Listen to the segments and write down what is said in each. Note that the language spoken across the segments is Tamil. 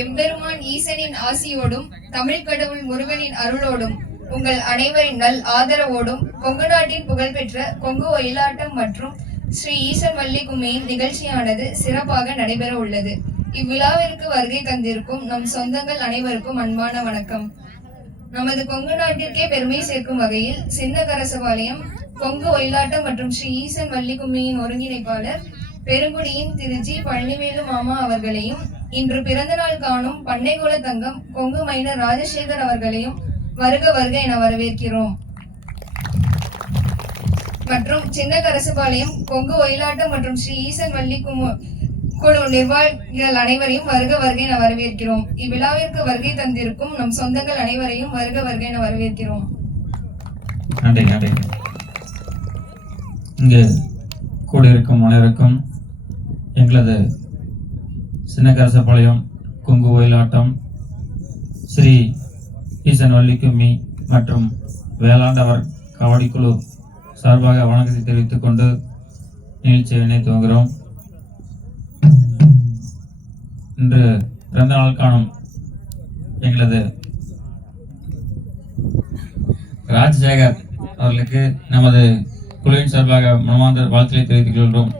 எம்பெருமான் ஈசனின் ஆசியோடும் தமிழ் கடவுள் முருகனின் அருளோடும் உங்கள் அனைவரின் நல் ஆதரவோடும் கொங்கு நாட்டின் புகழ்பெற்ற கொங்கு ஒயிலாட்டம் மற்றும் ஸ்ரீ ஈசன் வள்ளி கும்மியின் நிகழ்ச்சியானது சிறப்பாக நடைபெற உள்ளது. இவ்விழாவிற்கு வருகை தந்திருக்கும் நம் சொந்தங்கள் அனைவருக்கும் அன்பான வணக்கம். நமது கொங்கு நாட்டிற்கே பெருமை சேர்க்கும் வகையில் சின்ன கரசபாளையம் கொங்கு ஒயிலாட்டம் மற்றும் ஸ்ரீ ஈசன் வள்ளி கும்மியின் ஒருங்கிணைப்பாளர் பெருங்குடியின் திரு ஜி பழனிவேலு மாமா அவர்களையும் இன்று பிறந்த நாள் காணும் பண்ணைகுல தங்கம் கொங்கு மைனர் ராஜசேகர் அவர்களையும் வருக வருக என வரவேற்கிறோம். மற்றும் சின்ன கரசபாளையம் கொங்கு ஒயிலாட்டம் மற்றும் ஸ்ரீ ஈசன் வள்ளி குழு நிர்வாகிகள் அனைவரையும் வருக வருக என வரவேற்கிறோம். இவ்விழாவிற்கு வருகை தந்திருக்கும் நம் சொந்தங்கள் அனைவரையும் வருக வருக என வரவேற்கிறோம். இங்கு கூடியிருக்கும் அனைவருக்கும் எங்களது சின்ன கரசபாளையம் கொங்கு ஒயிலாட்டம் ஸ்ரீ ஈசன் வள்ளி கும்மி மற்றும் வேளாண்டவர் கபடி குழு சார்பாக வணக்கத்தை தெரிவித்துக் கொண்டு நிகழ்ச்சியினை துவங்குகிறோம். இன்று பிறந்த நாள் காணும் எங்களது ராஜசேகர் அவர்களுக்கு நமது குழுவின் சார்பாக மனமார்ந்த வாழ்த்துக்களை தெரிவித்துக் கொள்கிறோம்.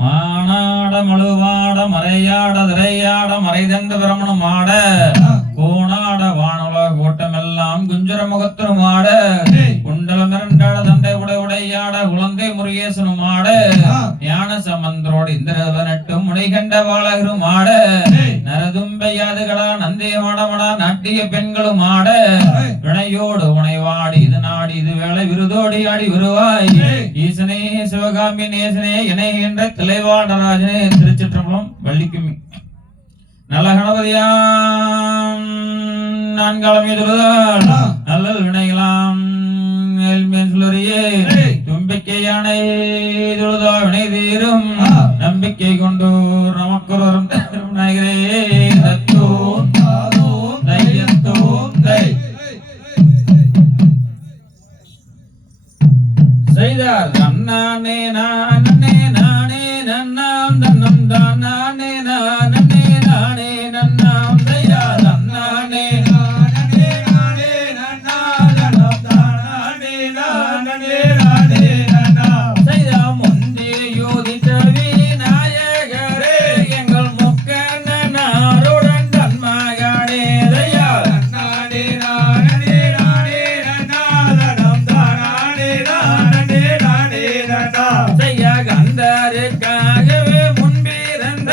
மானாட மழுவாட மறையாட திரையாட மறைதந்த பிரமணம் ஆட கோணாட வானோல கோட்டமெல்லாம் குஞ்சர முகத்தரும் ஆட குண்டலம் இரண்டாட தண்டை உடையாட குழந்தை முருகேசனும் ஆட ஞான சம்பந்தரோடு இந்திரவனட்டு முனை கண்ட வாழகரும் ஆட நரதும்பையாதுகளா நந்திய மடமடா நாட்டிய பெண்களும் ஆட வினையோடு உனைவாடி இது நாடி இது வேளை விருதோடி ஆடி வருவாய் ஈசனே சிவகாமி நேசனே இணை என்ற தலைவாடராஜனே. திருச்சிற்றம்பலம். வள்ளிக்கும்மி நல்ல கணபதியாம் நான்காலம் எதிர்தால் நல்லல் வினைகளாம் சுழறியே தும்பிக்கை யானை தொழுதா வினை தீரும் நம்பிக்கை கொண்டோர் நமக்குறரும் விநாயகரே தத்தோம் தாதோம் தையத்தோம் தை செய்தார் அண்ணானே நானே நானே நன்னாம் தன்னம் தானே நானே நானே நன்னாம் செய்தார் அண்ணானே நானே நானே நன்னா தன்னம் தானே நானே நானே நன்னாம் செய்தா முந்தே யோதித்த விநாயகரே எங்கள் முக்கண்ணனாருடன் தன்மகனே செய்யார் அண்ணானே நானே நானே நன்னா தன்னம் தானே நானே நானே நன்னாம் செய்யா கந்தருக்காகவே முன்பிருந்த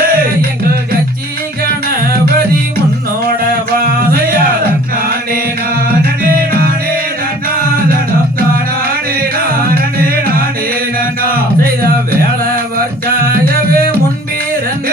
எங்கள் கட்சி கணபதி முன்னோட வாதையார் நானே நானே நானே நன்னாதனம் தானே நானே நானே நன்னா செய்த வேளவர்க்காகவே முன்பிருந்த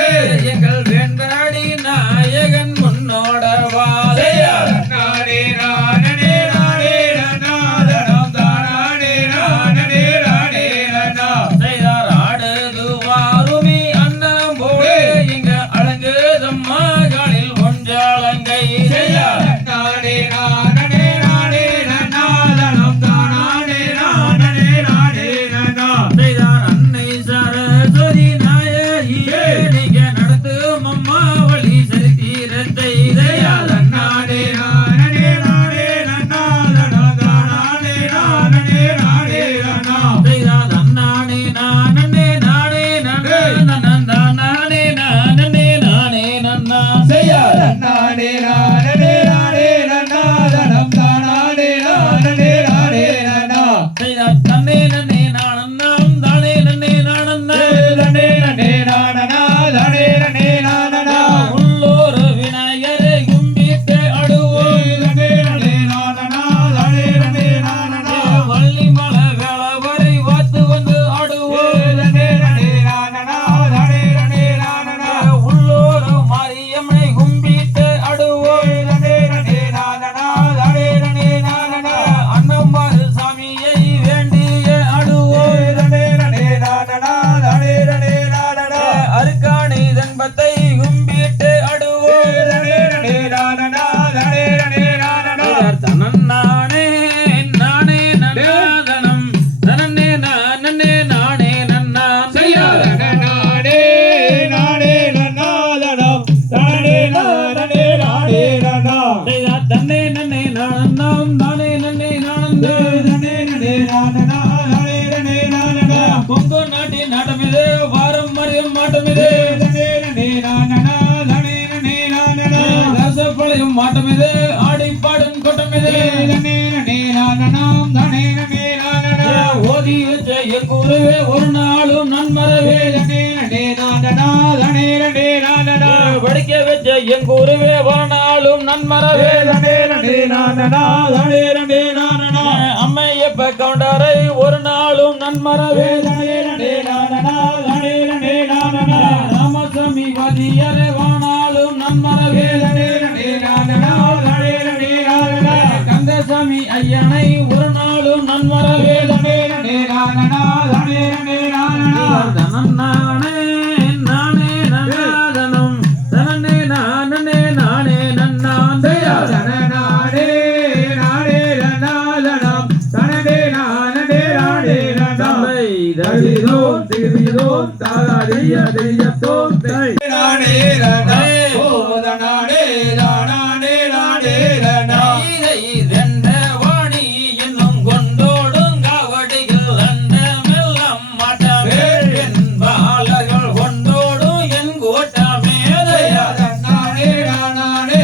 எங்கள் வெண்படி நாயகன் முன்னோட வாதையார் நானே நானே நானே நன்னாதனம் தானே நானே நானே நன்னா செய்தார் ஆடுது வாருமி அண்ணம் போடு இங்க அழங்குதம்மா காலில் ஒன்றாலங்கை செய்யார் நானே நானே நானே நன்னாதனம் தானே நானே நானே நன்னா செய்தார் அன்னை சரஸ்வதி நாயகியே நீங்க நடத்தும் கொங்கு நாட்டின் நாட்டம் இது வாரம் மறியும் மாட்டம் இது ரசப்பழையும் மாட்டம் இது ஆடி பாடும் கொட்டம் இது ஓதி வச்ச எங்கூருவே ஒரு நாளும் நன்மரவே படிக்க வச்ச எங்கூருவே ஒரு நாளும் நன்மரவே அம்மையப்ப கவுண்டரை ஒரு நாளும் நன்மரவே ராமசாமி வாதியரை வானாலும் நன்மரவே கந்தசாமி ஐயனை ஒரு நாளும் நன்மரவே நானே நானே நன்னாதனம் தனனே நானே நானே நன்னான் நானே நானே நன்னாதனம் தனனே நானே நானே நன்னான் தரிதோ திரிதோ தாதிய திரியதோ நானே நானே ஓ நானே நானே நானே நன்னான் இதென்ன வாணி என்னும் கொண்டோடும் காவடிகள் அண்டமெல்லாம் மாட்டாமே என் பாலகள் கொண்டோடும் என் கோட்டமே நானே நானே நானே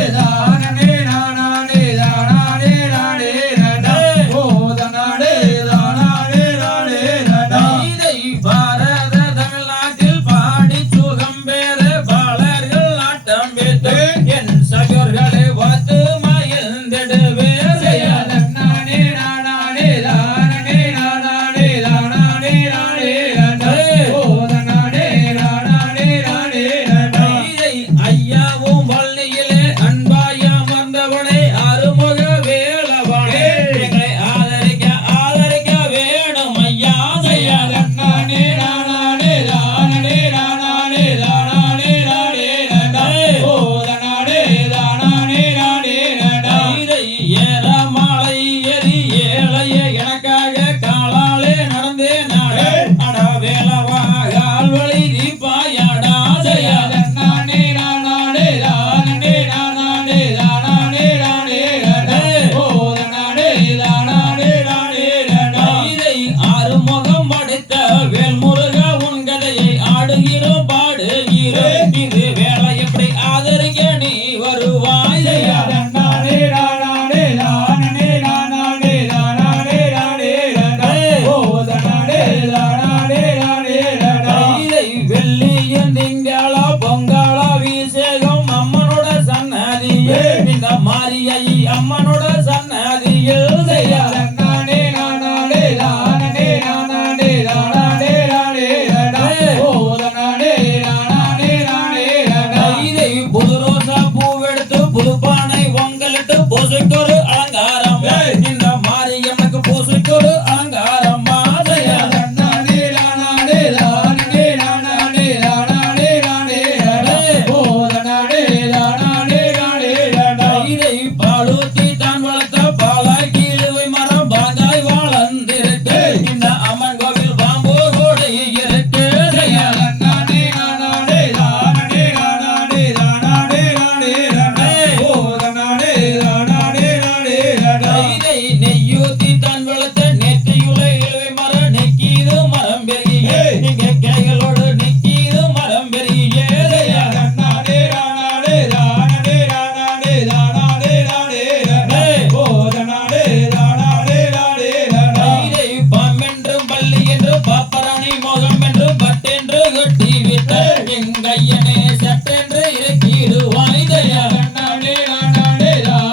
நானே நானே நானே நன்னான் ஓ நானே நானே நானே நன்னான் இதை பாரத தமிழ்நாட்டில் பாடி சுகம் பெற பாலர்கள் ஆட்டம் பெற்று என் சகோதரர்களை பார்த்து மகிழ்ந்திடுவே நானே நானே நானே நானே நானே நானே நன்னான் ஓ நானே நானே நானே நன்னான் இதை ஐயாவும் வள்ளியிலே அன்பாய அமர்ந்தவனே அருமுக வேளவனே எங்களை ஆதரிக்க வேணும் ஐயா ஐயா நானே நானே நானே நானே நானே நானே நன்னான் ஓ நானே நானே நானே நன்னான் இதை ஏறமாலை எரி ஏழைய எனக்காக காலாலே நடந்தே நாடு அட வேளவாகால் வழி தீப்பாயாடா ஐயா நானே நானே நானே நானே நானே நானே நன்னான் ஓ நானே நானே நானே நன்னான் இதை ஆறுமுகம் படைத்த வேல்முருக உன் கதையை ஆடுகிறோம் பாடுகிறோம் இது வேலை எப்படி ஆதரிக்க நீ வருவாய் ஐயா நானே நானே நானே நானே நானே நானே நன்னான் ஓ நானே நானே நானே நன்னான் இதை வெள்ளியின் திங்களா பொங்கலா விசேகம் அம்மனோட சன்னதியே இந்த மாரியை அம்மனோட சன்னதியில் ஐயா நானே நானே நானே நானே நானே நானே நன்னான் ஓ நானே நானே நானே நன்னான் இதை புது ரோசா பூவெடுத்து புதுப்பானை பொங்கலிட்டு பூசைக்கொரு அலங்காரம் இந்த மாரியம்மனுக்கு பூசைக்கொரு அலங்காரம் மாதையா நானே நானே நானே நானே நானே நானே நன்னான் ஓ நானே நானே நானே நன்னான் இதை பாலூத்தி தான் வளர்த்த பாலாய் கீழுவை மரம் பாங்காய் வளர்ந்திருக்கு இந்த அம்மன் கோவில் பாம்பு கோடை இருக்கு ஐயா நானே நானே நானே நானே நானே நானே நன்னான் ஓ நானே நானே நானே நன்னான் இதை நெய்யூத்தி தான் வளர்த்த நெற்றியுலை இழுவை மரம் நெக்கீது மரம் பெருகிய இங்க கேகளோடு நெக்கீது மரம் பெருகிய ஐயா நானே நானே நானே நானே நானே நானே நன்னான் ஓ நானே நானே நானே நன்னான் இதை பாம்பென்றும் பள்ளி என்று பாப்பராணி மோகம் என்று பட்டென்று கட்டி விட்ட எங்கையனே சட்டென்று இறக்கிடுவாய் ஐயா நானே நானே நானே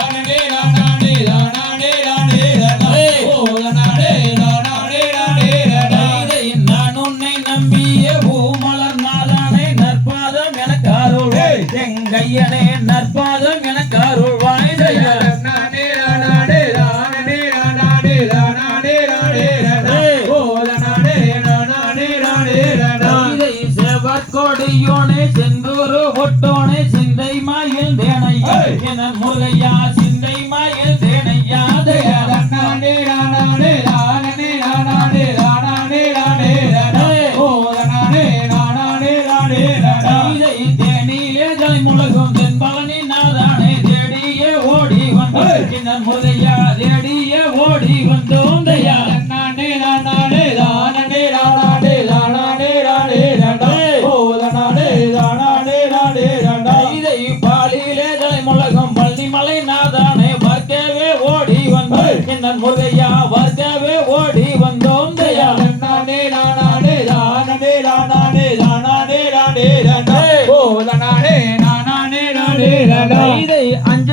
நானே நானே நானே நன்னான் ஓ நானே நானே நானே நன்னான் இதை நான் உன்னை நம்பிய பூமலர் நாதானே நற்பாதம் எனக்கு அருள் எங்கையனே நற்பாதம் எனக்கு அருள்வாய் ஐயா நானே நானே நானே நானே நானே நானே நன்னான் ஓ நானே நானே நானே நன்னான் இதை செவற்கொடியோனே செந்தூரு ஒட்டோனே சிந்தை மாயில் தேனையா என முருகையா சிந்தை மாயில் தேனையா ஐயா நானே நானே நானே நானே நானே நானே நன்னான் ஓ நானே நானே நானே நன்னான் இதை தேனியே ஜாய் முழகும் தென்பழனி நாதானே தேடியே ஓடி வந்தோம் இந்த முருகையா தேடியே ஓடி வந்தோம் ஐயா நானே நானே நானே நானே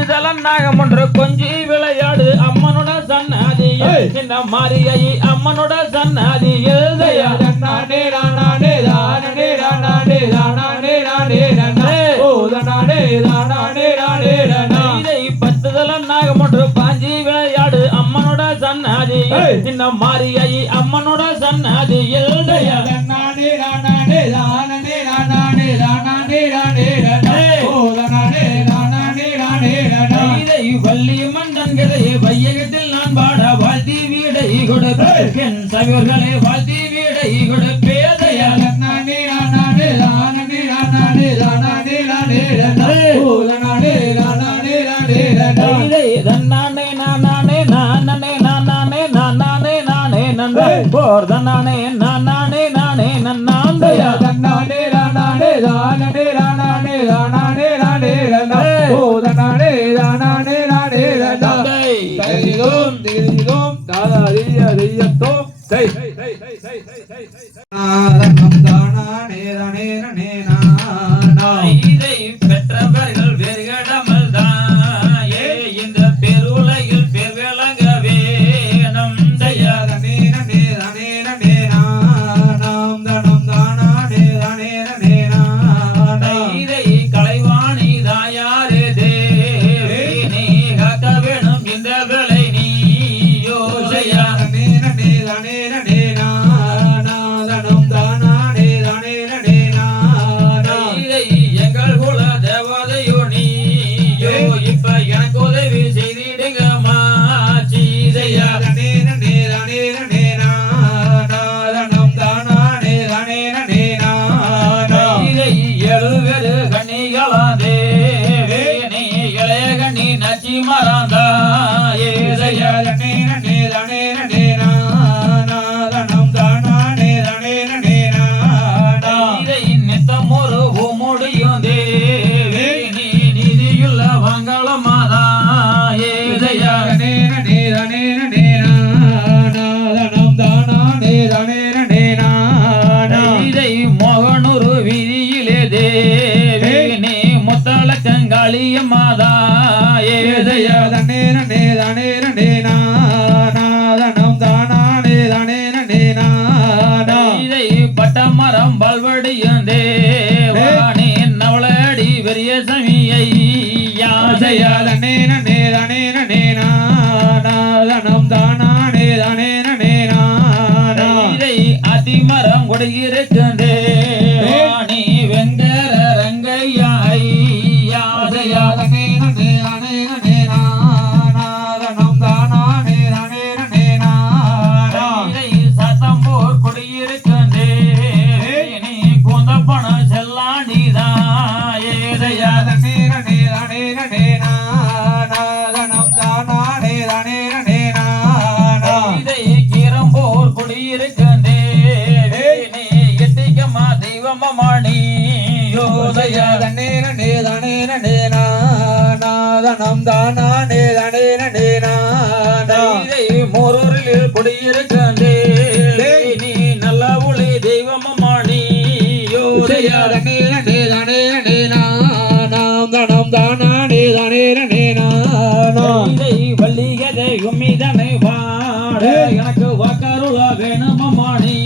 பச்சதலன் நாகம் ஒன்று கொஞ்சி விளையாடு அம்மனோட சன்னதியில் சின்ன மாரியை அம்மனோட சன்னதியில் தயா தன்னானே நானே தானே நானே தானே நானே நானே ஓ தானே நானே நானே நானே பச்சதலன் நாகம் ஒன்று பாஞ்சி விளையாடு அம்மனோட சன்னதியில் சின்ன மாரியை அம்மனோட சன்னதியில் தயா தன்னானே நானே தானே நானே தானே நானே நானே ஓ தானே நானே நானே வள்ளி மண்டன் கதையை வையகத்தில் நான் பாட வாழ்த்தி வீடை கொடுப்பேன் சகோர்களே வாழ்த்தி வீடை கொடுப்பேதையா நானே நானே தானே நானே தானே நானே ஓ தானே நானே நானே தன்னானே நானே நானே நானே நானே நானே நன்றே போர் தன்னானே நானே நானே நன்னாந்தையா தன்னானே நானே தானே நானே தானே நானே ஓ தானே நானே நானே தைரியம் தைரியம் தாதாரியத்தோ தை நாதனம் தானே தானே நானே நானா இதை பெற்றவர்கள் வெறுகடமல் தான் இந்த பெருலையில் பேர் விளங்கவே நம் தயா தானே நானே தானே நானே நானாம் தனம் தானே தானே நானே நானா இதை கலைவாணி தாயாரே தேவி நீ காக்க வேணும் இந்த வேளை நீ யோசையா தானே நானே தானே நானே நானா தனம் தானே தானே நானே நானா இதை எங்கள் குல தேவதையோ நீயோ இப்ப எனக்கு உதவி செய்திடுங்கம்மா சீதையா தானே நானே தானே நானே நானா தனம் தானே தானே நானே நானா இதை எழுவது கண்ணிகளா தேவி நீ இளைய கண்ணி நச்சி மறந்தா ஏதையா தானே நானே தானே நானே நானா தனம் தானே தானே நானே நானா இதை நித்தம் ஒரு முடியும் தேவி நீ நிதியுள்ள வங்களமாதா ஏதையா தானே நானே தானே நானே நானா தனம் தானே தானே நானே நானா இதை மோகனூரு வீதியிலே தேவி நீ முத்தளக்கங்காளியம்மாதா ஏதையா தானே நானே தானே நானே நானா தனம் தானே தானே நானே நானா இதை பட்டமரம் பல்வடியும் தேவானே நவளடி பெரிய சமியை யாசையா தானே நானே தானே நானே நானா தனம் தானே தானே நானே நானா இதை அதிமரம் கொடுக்கிறேன் தேவானி வெங்கர ரங்கையா யாசையா தானே நானே தானே நானே நானா தனம் தானே தானே நானே நானா இதை சத்தம் போர் கொடுக்கிறேன் நீ குந்தப்பண செல்லாண்டிதா ஏதையா தானே நானே தானே நானே நானா தனம் தானே தானே நானே நானா இதை கீரம்போர் குடியிருக்கேன் நீ எத்திக்கம்மா தெய்வம்மா நீ யோதையா தானே நானே தானே நானே நானா தனம் தானே தானே நானே நானா இதை மோரூரில் குடியிருக்கேன் நீ நல்ல ஒளி தெய்வம்மா நீ யோதையா தானே நானே தானே நானே நானா தனம் தானே தானே நானே நானா இதை வள்ளிகதை உம்மிதனை வாட எனக்கு வாக்கருள வேணுமம்மா நீ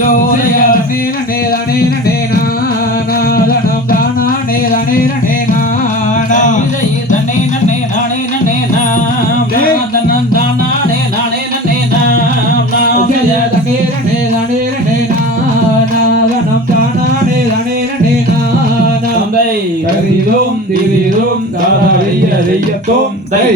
யோதையா தானே நானே தானே நானே நானா தனம் தானே தானே நானே நானா இதை தன்னை நன்னே நானே நன்னே நாம் தன்னன் தானே நானே நன்னே நாம் நாம் தானே நானே தானே நானே நானா தனம் தானே தானே நானே நானா தந்தை கரிதோம் திரிதோம் தாதாரியத்தோம் தை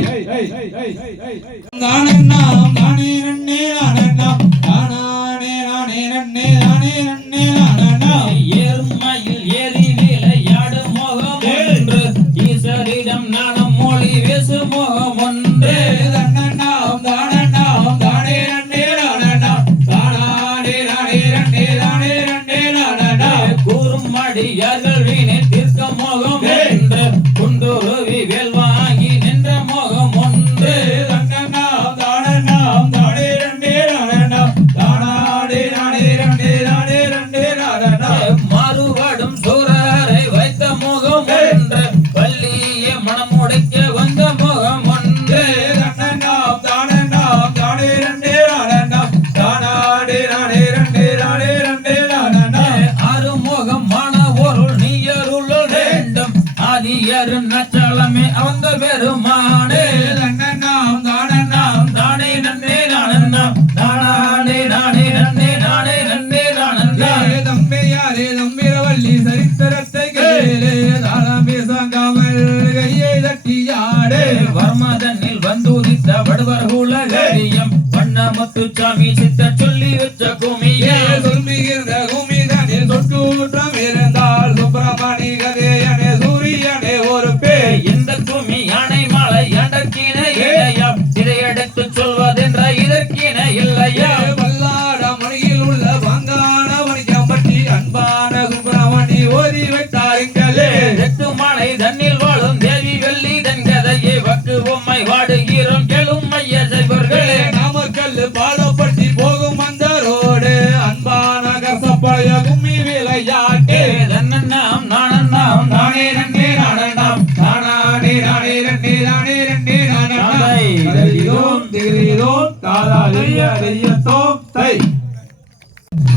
நானண்ணாம் நானே நன்னே நானண்ணாம் தானானே நானே நன்னே நானே நன்னே நானண்ணாம் ஏர்மையில் ஏறி விளையாடு முகம் ஒன்று ஈஸ்வரிடம் நாணம் மொழி பேசு முகம் ஒன்று தன்னண்ணாம் தானண்ணாம் தானே நன்னே நானண்ணாம் தானானே நானே நன்னே தானே நன்னே நானண்ணாம் கூறும் மடியார்கள் வீணை தீர்க்க முகம் ஒன்று குண்டுருவி வேல் வாங்கி நின்ற முகம் ஒன்று தன்னண்ணாம் தானண்ணாம் தானே நன்னே நானண்ணாம் தானானே நானே நன்னே தானே நன்னே நானண்ணாம் மாறுபடும் சூரரை வைத்த முகம் ஒன்று வள்ளியை மனம் உடைக்க வந்த பழைய கும்மி விளையாட்டு தன்னண்ணாம் நானண்ணாம் நானே நன்னே நானண்ணாம் நானே நானே நன்னே நானே நன்னே நானண்ணாம் தரிதோம் திரிதோம் தாதாலிய தையத்தோம் தை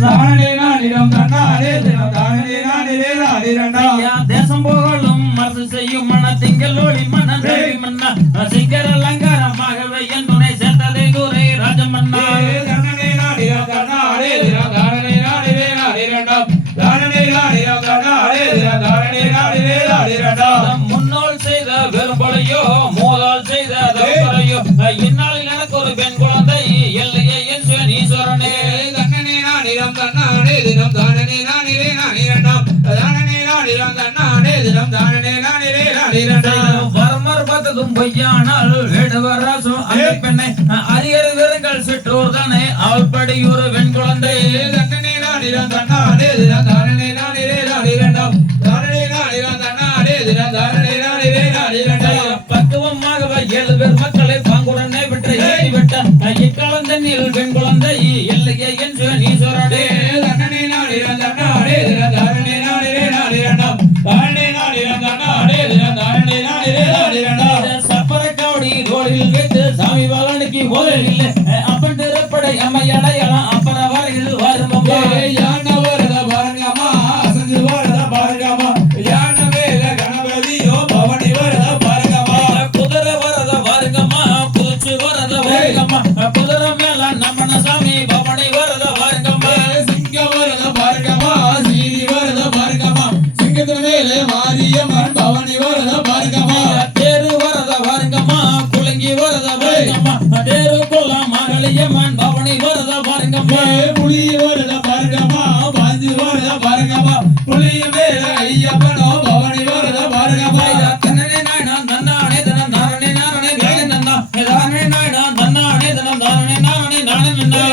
நானே நானிடம் தன்னாரே தினம் தானே நானே நானே நன்னா தேசம் புகழும் மறு செய்யும் மன திங்கள் ஒளி மன தேவி மன்னா சிங்கர அலங்காரமாகவே என் துணை சேர்த்ததை கூரை ராஜமன்னா தன்னே நானிடம் தன்னாரே தினம் தானே நானே நானே நன்னா தானே நானிடம் தன்னாரே தினம் தானே நானே நானே நன்னா முன்னோல் செய்த வெறும்பலையோ மோதால் செய்த தவறையோ இந்நாளில் எனக்கு ஒரு பெண் குழந்தை எல்லையே என் ஈஸ்வரனே தன்னே நானிடம் தன்னாரே தினம் தானே நானே நானே நன்னா தானே நானிடம் தன்னாரே தினம் தானே நானே நானே நன்னா வரமர் பார்த்ததும் பொய்யானால் வேடுவராசும் அந்த பெண்ணை அரியர் வீரர்கள் சிற்றோர் தானே அவள் படி ஒரு பெண் குழந்தை தன்னே நானிடம் தன்னாரே தினம் தானே நானே நானே நன்னா தானே நானிடம் தன்னாரே தினம் தானே நானே நானே நன்னா பக்குவமாக 7 பேர் மக்களை பாங்குடனே விட்டு ஏற்றி விட்ட இக்காலந்தனில் பெண் குழந்தை எல்லையே என் ஈஸ்வரனே தன்னே நானிடம் தன்னாரே தினம் தானே நானே நானே நன்னா தானே நானிடம் தன்னாரே தினம் தானே நானே நானே நன்னா சப்பரக்காவடி ரோடில் வைத்து சாமி பகவானுக்கு முதல் இல்லை அப்பன் திருப்படை அம்மையடையலாம் அப்புற வரையில் வரும் யான வரத பாருங்கம்மா அசஞ்சு வரத பாருங்கம்மா யான மேல கணபதியோ பவனி வரத பாருங்கம்மா குதிரை வரத பாருங்கம்மா புதுச்சு வரத பாருங்கம்மா குதிரை மேல நம்மன சாமி பவனி வரத பாருங்கம்மா சிங்க வரத பாருங்கம்மா சீரி வரத பாருங்கம்மா சிங்கத்தின் மேலே மாரியம்மன் பவனி வரத பாருங்கம்மா தேரு வரத பாருங்கம்மா குலங்கி வரத பாருங்கம்மா தேருக்குள்ள மகளியம்மன் பவனி வரத பாருங்கம்மா புலி வரத பாருங்கம்மா பாஞ்சு வரத பாருங்கம்மா புலிய மேல ஐயப்பனோ பவனி வரத பாருங்கம்மா தன்னே நாயனா நன்னானே தனம் தாரணே நாரணே நானே நன்னா தாரணே நாயனா நன்னானே தனம் தாரணே நாரணே நானே நன்னா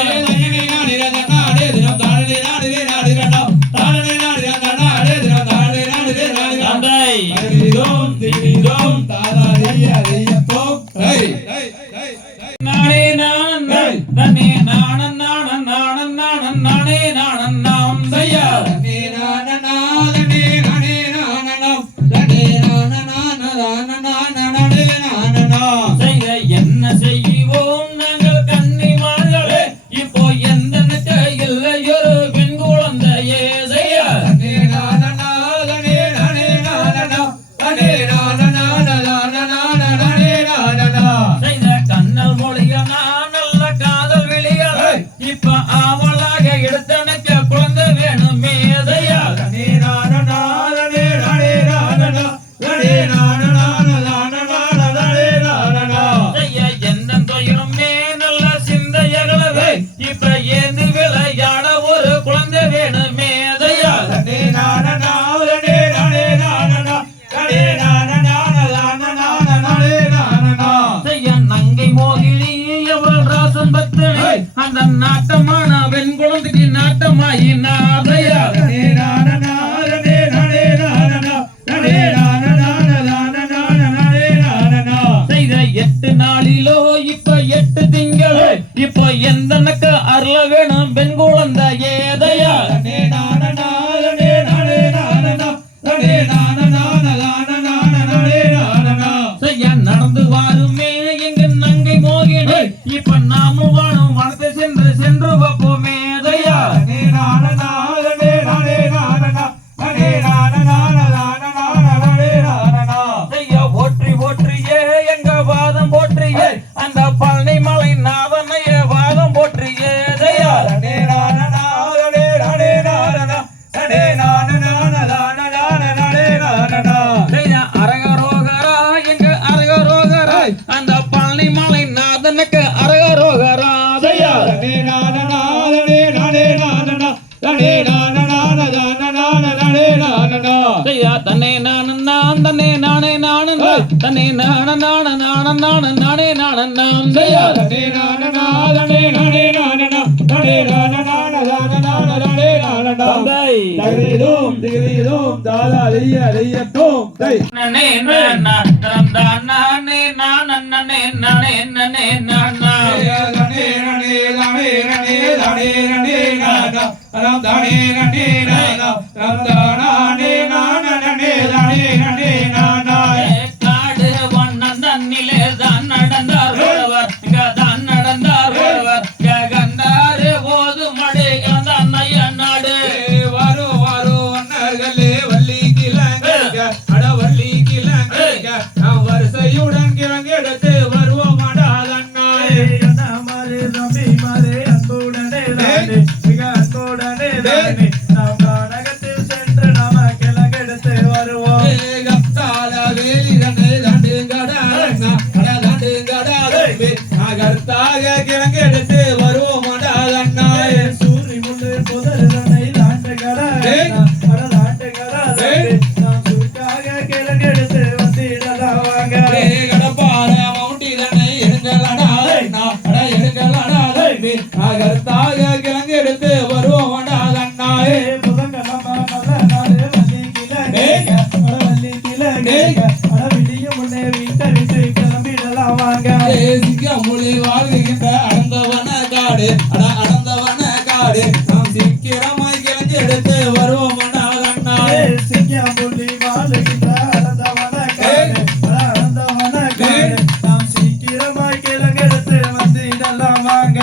நானே நானன் தன்னே நானன் நானன் நானன் நானன் நானே நானன் நாம் செய்யா செய்த என்ன செய்வோம் நாங்கள் கன்னிமார்களே இப்போ எந்த இல்லையொரு பெண் குழந்தையே செய்யா செய்த கண்ணல் மொழிய நான் நல்ல காதல் வெளியாக இப்ப ஆவலாக எடுத்தனக்க குழந்தை வேணுமே செய்யா செய்ய என்ன தொழிலுமே நல்ல சிந்தையகளவே இப்ப ஏந்து விளையாட ஒரு குழந்தை வேணுமே செய்யா செய்ய நங்கை மோகினி எவள் ராசன் பக்தனை அந்த நாட்டமான பெண் குழந்தைக்கு நாட்டமாயினாதையா செய்த 8 நாளிலோ இப்ப 8 திங்கள் இப்ப எந்த நக்க அருள வேணும் பெண் குழந்தை ஏதையா செய்ய நடந்து வாருமே எங்க நங்கை மோகினி இப்ப நாம வாழும் வனத்தை சென்று சென்று வைப்போமே தையா செய்ய ஓற்றி ஓற்றியே எங்க வாதம் போற்றியே அந்த பழனி மலை நாதனையே வாதம் போற்றியே தையா செய்ய அரகரோகரா எங்க அரகரோகரா அந்த பழனி மலை நாதனுக்கு அரகரோகரா தையா செய்யா தன்னை நான் தன்னை நானே நானே தன்னை நானே நான் செய்யா நனே நானே ரம் தானே நன்னே நானா ரம் தானே நானா நன்னே தானே நன்னே நானா காடு வண்ணன் தன்னிலே தான் நடந்தார் ஒருவர் இங்க தான் நடந்தார் ஒருவர் கண்டாரு போது மழை தான் நாடு வாரோ வாரோ அண்ணர்களே வள்ளி கிழங்க அட வள்ளி கிழங்க நாம் வரிசையுடன் கிழங்கெடுத்து வருவோம் அடாதண்ணாயே அண்ணா மாரே தம்பி மாரே அன்புடனே தானே மிக அன்புடனே தானே நாம் நாடகத்தில் சென்று நாம கிழங்கெடுத்து வருவோம் கத்தால வேலிரனே தாண்டுங்கடாரங்க அட தாண்டுங்கடாரே நகர்த்தாக கிழங்கெடுத்து வருவோம் அடாதண்ணாயே சூரி முள்ளு புதர்தனை தாண்டுகடா அட தாண்டுகடா நாம் சுருக்காக கிழங்கெடுத்து வந்திடலாம் வாங்க கடப்பார மவுண்டிதனை எடுங்களடா அட எடுங்களடா நகர்த்தாக கிழங்கெடுத்து வருவோம் அடாதண்ணாயே புதங்கலமா நல்ல நாடு வள்ளி கிழங்க அட வள்ளி கிழங்க அட விடியும் முன்னே வீட்டை விட்டு கிளம்பிடலாம் வாங்க சிங்கமொழி வாழ்கின்ற அடந்தவன காடு அட அடந்தவன காடு நாம் சீக்கிரமாய் கிழங்கெடுத்து வருவோம் அடாதண்ணாயே சிங்கம்புள்ளி வாழுகின்ற அடந்தவன காடு அடந்தவன காடு நாம் சீக்கிரமாய் கிழங்கெடுத்து வந்திடலாம் வாங்க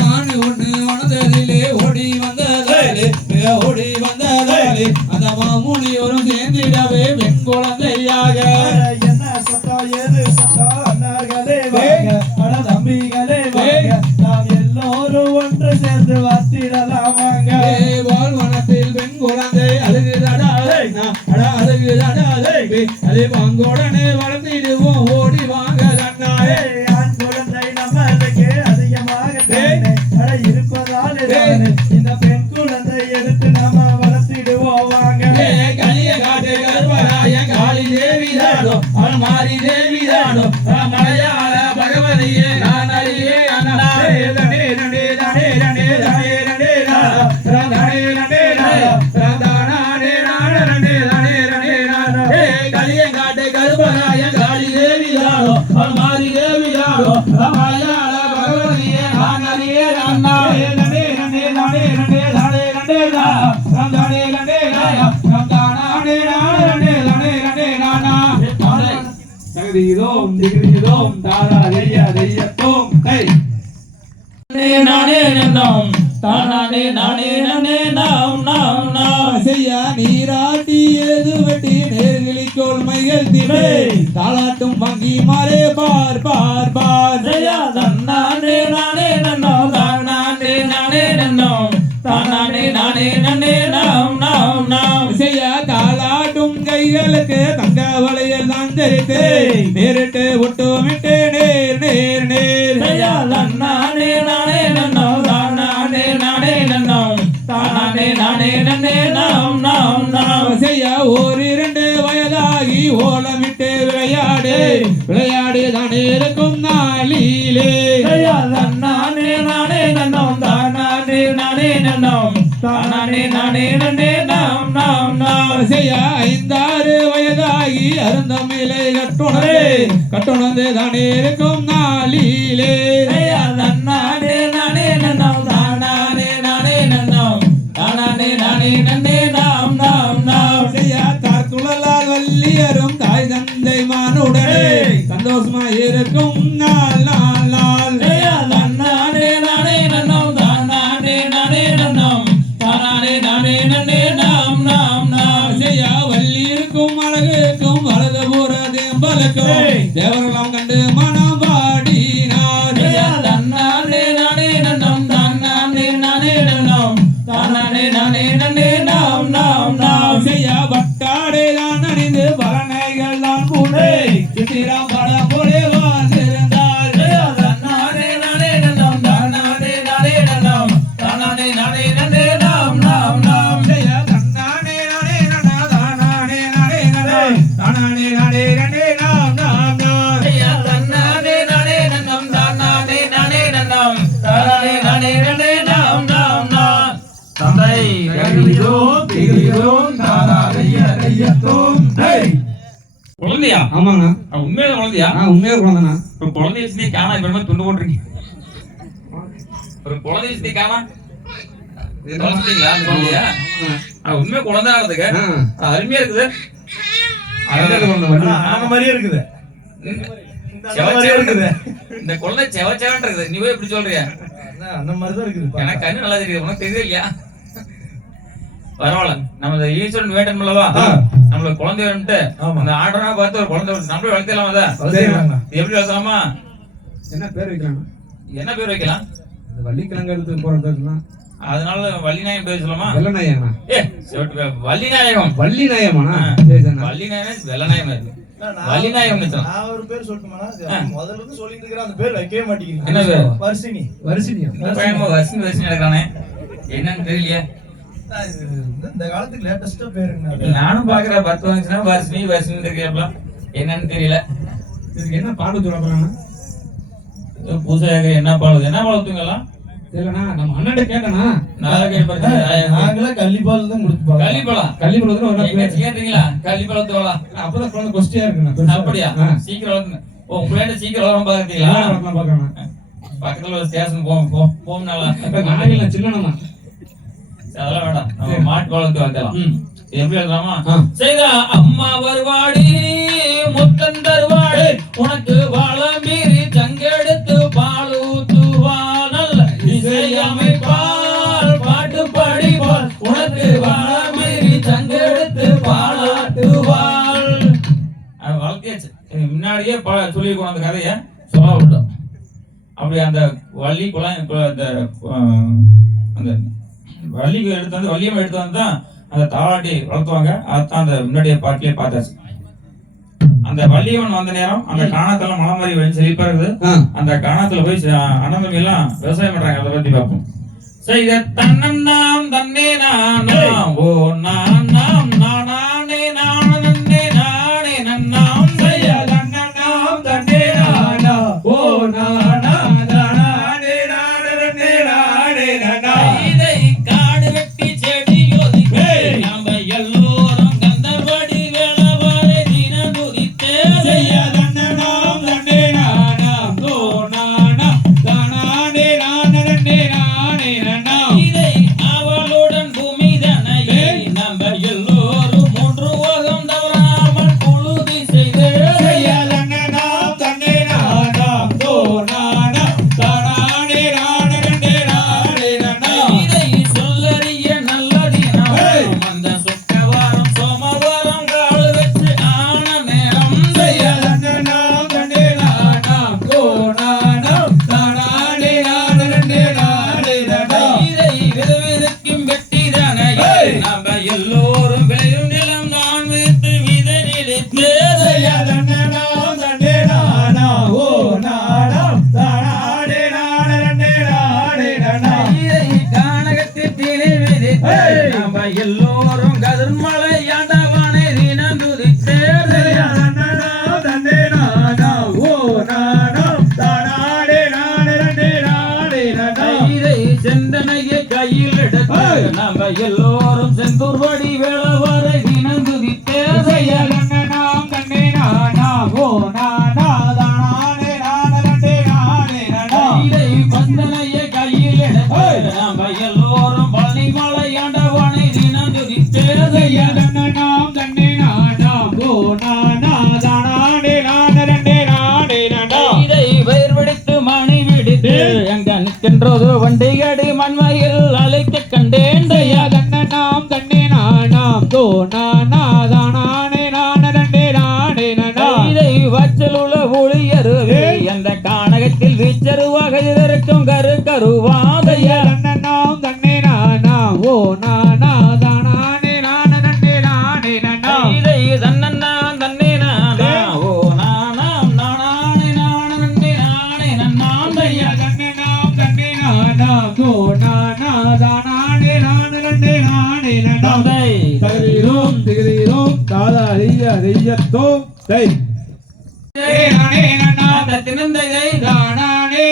மானு ஒண்ணு உணர்ந்ததிலே ஓடி வந்ததாலே அந்த மாமுனி ஒரு சேர்ந்திடவே பெண் குழந்தையாக என்ன சத்தம் ஏது சத்தம் அண்ணர்களே வாங்க அட தம்பிகளே வாங்க நாம் எல்லோரும் ஒன்று சேர்ந்து வந்திடலாம் வாங்க வாழ்வனத்தில் பெண் குழந்தை அழுகுதடாலே அட அழுகுதடாலே அதே பங்கோடனே வளர்ந்திடுவோம் ஓடி வாங்க தன்னாயே ஆண் குழந்தை நம்மளுக்கு அதிகமாக தேவை அட இருப்பதால் இந்த பெண் குழந்தை எடுத்து நாம வளர்த்திடுவோம் வாங்க கலிய காட்டு கருப்பராய காளி தேவிதானோ மாரி தேவிதானோ மலையாள பகவதியே நான் அறியே அண்ணாயே நடே நடே நடே நடே நடே நடே நடே நடே நடே நடே நடே கலிய காட்டு கருப்பராய காளி தேவிதானோ மாரி தேவிதானோ மலையாள பகவதியே நான் அறியே அண்ணாயே நடே நடே நடே நடே நடே நடே நடே நடே தகதிதோம் திகிதிதோம் தாரா தெய்ய தெய்யத்தோம் கை நானே நன்னம் தானே நானே நன்னே நாம் நாம் நாம் செய்ய நீராட்டி ஏது வெட்டி நேர்கிளிக்கோள் மைகள் திமே தாளாட்டும் வங்கி மாறே பார் பார் பார் ஜெயா தன்னானே நானே நன்னம் தானே நானே நன்னம் தானே நானே நன்னே நாம் நாம் நாம் செய்ய காலாட்டும் கைகளுக்கு தங்க வளையல் தான் தெரித்து நேரிட்டு ஒட்டுமிட்டு நேர் நேர் நேர் ஜெயா தன்னானே நானே நன்னம் தானே நானே நன்னம் தானே நானே நன்னே நாம் நாம் நாம் செய்ய ஓரிரண்டு வயதாகி ஓலமிட்டு விளையாடு விளையாடு தான் இருக்கும் நாளிலே ஜெயா தன்னானே நானே நன்னம் தானே நானே நன்னம் தானே நானே நன்னே நாம் நாம் நாம் செய்ய ஐந்தாறு வயதாகி அருந்தமிழை கட்டுணர்ந்து தான் இருக்கும் நாளிலே ஜெயா தன்னானே நானே நன்னம் தானே நானே நன்னம் தானே நானே நன்னே நாம் நாம் நாம் செய்ய கார்குழலால் வள்ளியரும் தாய் தந்தை மானுடனே சந்தோஷமா இருக்கும் நாள் நாள் நாள் ஜெயா தன்னானே நானே நன்னம் தானே நானே நன்னம் தானே நானே நன்னே நாம் நாம் நாம் செய்ய வள்ளி இருக்கும் அழகுக்கும் வலதுபுற தேம்பலுக்கும் தேவரெல்லாம் கண்டு மனம் பாடினார் ஜெயா தன்னானே நானே நன்னம் தானே நானே நன்னம் தானே நானே நன்னே நாம் நாம் நாம் செய்ய பட்டாடை தான் அணிந்து பலனைகள் தான் பூண்டே சித்திரம் படம் போலே வாழ்ந்திருந்தார் ஜெயா தன்னானே நானே நன்னம் தானே நானே நன்னம் தானே நானே நன்னே நாம் நாம் நாம் செய்ய தன்னானே நானே நன்னா தானானே நானே நனே தானானே நானே நனே நாம் நாம் நாம் ஜெயா தன்னானே நானே நன்னம் தானே நானே நன்னம் தானே நானே நன்னே நாம் நாம் நாம் தந்தை திகிலிதோம் திகிலிதோம் தாரா தெய்ய தெய்யத்தோம் டேய் குழந்தையா ஆமாங்க உண்மையில குழந்தையா உண்மையா குழந்தைண்ணா ஒரு குழந்தை வச்சுட்டே காணா இப்ப துண்டு போட்டிருக்கீங்க ஒரு குழந்தை வச்சுட்டே காணா வளர்த்துட்டீங்களா அந்த குழந்தையா? உண்மையா குழந்தை ஆனதுக்கு அருமையா இருக்குது. அந்த மாதிரியே இருக்குது. இந்த குழந்தை செவச்சேவன் இருக்குது. நீ போய் எப்படி சொல்றியா? அந்த மாதிரிதான் இருக்குது. எனக்கு கண்ணு நல்லா தெரியுது, உனக்கு தெரியுது இல்லையா? பரவாயில்ல, நம்ம ஈஸ்வரன் வேட்டன் அல்லவா, நம்மளுக்கு குழந்தை வேணும்ட்டு அந்த ஆர்டரா பார்த்து ஒரு குழந்தை நம்மளே வளர்த்தலாமா? எப்படி வளர்த்தலாமா? என்ன பேர் வைக்கலாம்? என்ன பேர் வைக்கலாம்? வள்ளிக்கிழங்கு எடுத்து போறதுலாம், அதனால வள்ளிநாயகம் பேர் சொல்லலாமா? வெள்ளநாயகனா? வள்ளிநாயகம். வள்ளிநாயகமானா? வள்ளிநாயகம் வெள்ளநாயகம் இருக்கு. வள்ளிநாயகம் நான் ஒரு பேர் சொல்லட்டுமா? முதல்ல இருந்து சொல்லிட்டு இருக்கிற அந்த பேர் வைக்கவே மாட்டேங்கிறீங்க. என்ன பேர்? வர்ஷினி. வர்ஷினியா? வர்ஷினி நடக்கானே, என்னன்னு தெரியலையே. இந்த காலத்துக்கு லேட்டஸ்டா பேருங்க. நானும் பாக்குறேன் 10 வந்துச்சுன்னா வர்ஷினி இருக்கேன், என்னன்னு தெரியல. இதுக்கு என்ன பாடு சொல்ல போறாங்க? பூசையாக என்ன பாடு, என்ன பாடு ஊத்துங்கலாம் தெரியலண்ணா. நம்ம அண்ணன் கேட்டனா நல்லா கேட்பாரு. நாங்களே கள்ளிப்பால் தான் கொடுப்போம். கள்ளிப்பழம் கேட்டீங்களா? கள்ளிப்பழத்து வரலாம், அப்பதான் குழந்தை கொஸ்டியா இருக்குண்ணா. அப்படியா? சீக்கிரம் வளர்ந்து உங்க சீக்கிரம் வளரும் பாத்தீங்களா? பக்கத்துல ஒரு ஸ்டேஷன் போகும் நல்லா. நாயில சில்லனா அதெல்லாம் வேண்டாம், மாட்டு வளர்த்து வந்தலாம். எப்படி எழுதலாமா? செய்தா அம்மா வருவாடி முத்தம் தருவாடி, உனக்கு வாழ மீறி சங்கெடுத்து பால் ஊத்துவாள், நல்ல இசை அமைப்பால் பாட்டு பாடிப்பாள், உனக்கு வாழ மீறி சங்கெடுத்து பாலாட்டுவாள். வளர்த்தியாச்சு, முன்னாடியே சொல்லி கொண்டு அந்த கதைய சொல்ல விட்டோம். அப்படி அந்த வள்ளி அந்த வள்ளிக்கு எடுத்து வந்து வள்ளியம் எடுத்து வந்து தான் அந்த தாளாட்டி வளர்த்துவாங்க. அதுதான் அந்த முன்னாடியே பாட்டிலே பார்த்தாச்சு. அந்த வள்ளியவன் வந்த நேரம் அந்த காணத்துல மலை மாதிரி செழிப்பா இருக்குது. அந்த காணத்துல போய் அண்ணன் எல்லாம் விவசாயம் பண்றாங்க. அதை பத்தி பார்ப்போம். செய்த தன்னம் நாம் தன்னே நானாம் ஓ நாம் நானே நானே நானே நன்னாம் செய்ய தன்னம் நாம் தன்னே நானா ஓ நானா நானே நானே நானே நன்னா. இதை காடு வெட்டி செடி யோதிக்கே நாம எல்லோரும் கந்தர்வடி வேளவாரை தினம் துதித்தே செய்ய தன்னம் நாம் தன்னே நானா ஓ நானா நானே நானே நானே நன்னா. இதை அவளுடன் பூமி தனையே நம்ம எல்லோரும் மூன்று உலகம் தவறாமல் பொழுது செய்து செய்ய தன்னம் நாம் தன்னே நானா ஓ நானா நானே நானே நானே நன்னா. இதை சொல்லறிய நல்லதினம் அந்த சுக்கவாரம் சோமவாரம் கால் வச்சு ஆன நேரம் செய்ய தன்னம் நாம் தன்னே நானா ஓ நானா நானே நானே நானே நன்னா. இதை விதவிதக்கும் வெட்டிதானே நம்ம எல்லோரும் விளையும் நிலம் நான் வித்து விதை நிலைத்து செய்ய தன்னம் நாம் தன்னே நானா ஓ நானா நானே நானே நானே நன்னா. இதை கானகத்தில் திணை விதித்து நம்ம எல்லோரும் கதிர்மலை ஆண்டவனை தினம் துதித்து செய்ய தன்னம் நாம் தன்னே நானா ஓ நானா நானே நானே நானே நன்னா. இதை செந்தனையை கையில் எடுத்து நம்ம எல்லோரும் செந்தூர்வடி வேளவரை தினம் துதித்து செய்ய தன்னம் நாம் தன்னே நானா ஓ நானா நானே நானே நானே நன்னா. இதை பந்தனையை கையில் எடுத்து நம்ம எல்லோரும் பழனிமலை ஆண்டவனை தினம் துதித்து செய்ய தன்னம் நாம் தன்னே நானா ஓ நானா நானே நானே நானே நன்னா. இதை வயிறு வெடித்து மணி வெடித்து எங்க நிற்கின்றது வண்டிகடி மண்மையில் அழைக்க கண்டேன் செய்ய தன்னம் நாம் தன்னே நானா ஓ நானா நானே நானே நானே நன்னா. இதை வச்சல் உள்ள ஒளியருவே என்ற கானகத்தில் வீச்சருவாக இதற்கும் கரு கருவாதைய தன்னம் நாம் தன்னே நானா ஓ நானா நானே நானே நானே நன்னா. இதை தன்னம் நான் தன்னே நானா ஓ நானா நானே நானே நானே நன்னாம் செய்ய தன்னம் நாம் தன்னே நானா ஓ நானா நானே நானே நானே நன்னாம். தகிரீரோம் திகிரீரோம் தாதா அரிய அரியத்தோம் தை நானே நன்னா தினந்தை நானே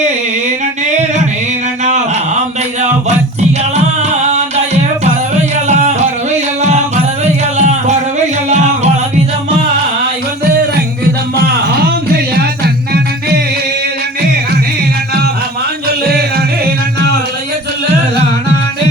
நன்னே நானே நன்னா. நாம் தைதா வச்சிகளாம் தய பறவைகளாம் பறவைகளாம் பறவைகளாம் பறவைகளாம் பலவிதமாய் வந்து ரங்குதம்மா. ஆம் செய்ய தன்னே நன்னே நானே நன்னா. மாஞ்சொல்லு நானே நன்னா சொல்லைய சொல்லு நானே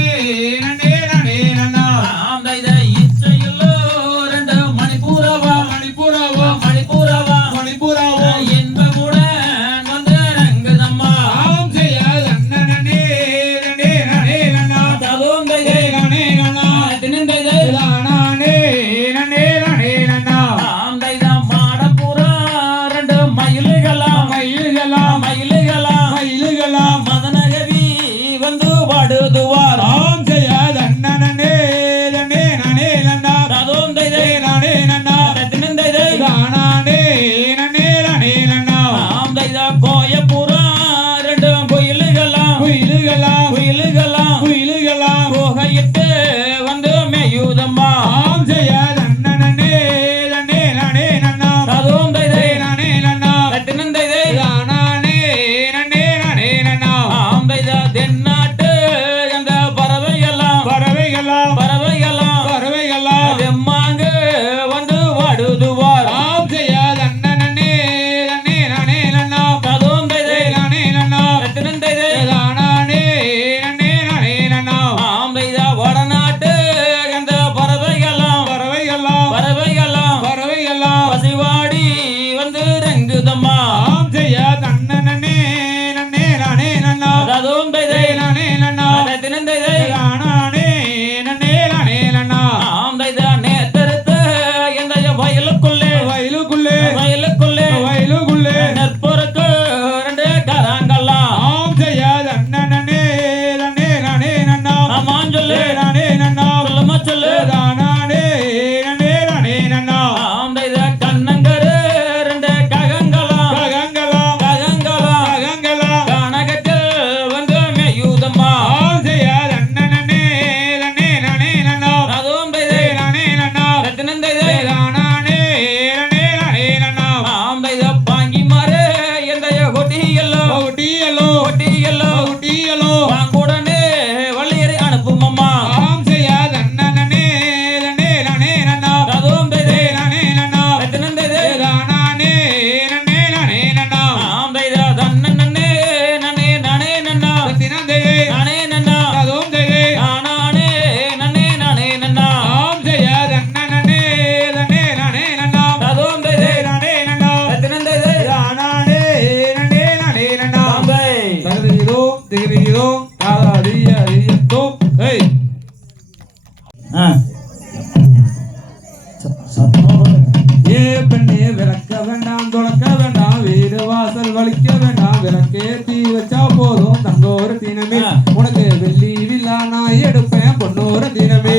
ஏ பெண்ணே விளக்க வேண்டாம் துளக்க வேண்டாம் வீடு வாசல் வலிக்க வேண்டாம் விளக்கேத்தி வச்சா போதும் தங்கோர தினமே உனக்கு வெள்ளி வில்லா நான் எடுப்பேன் பொன்னோர தினமே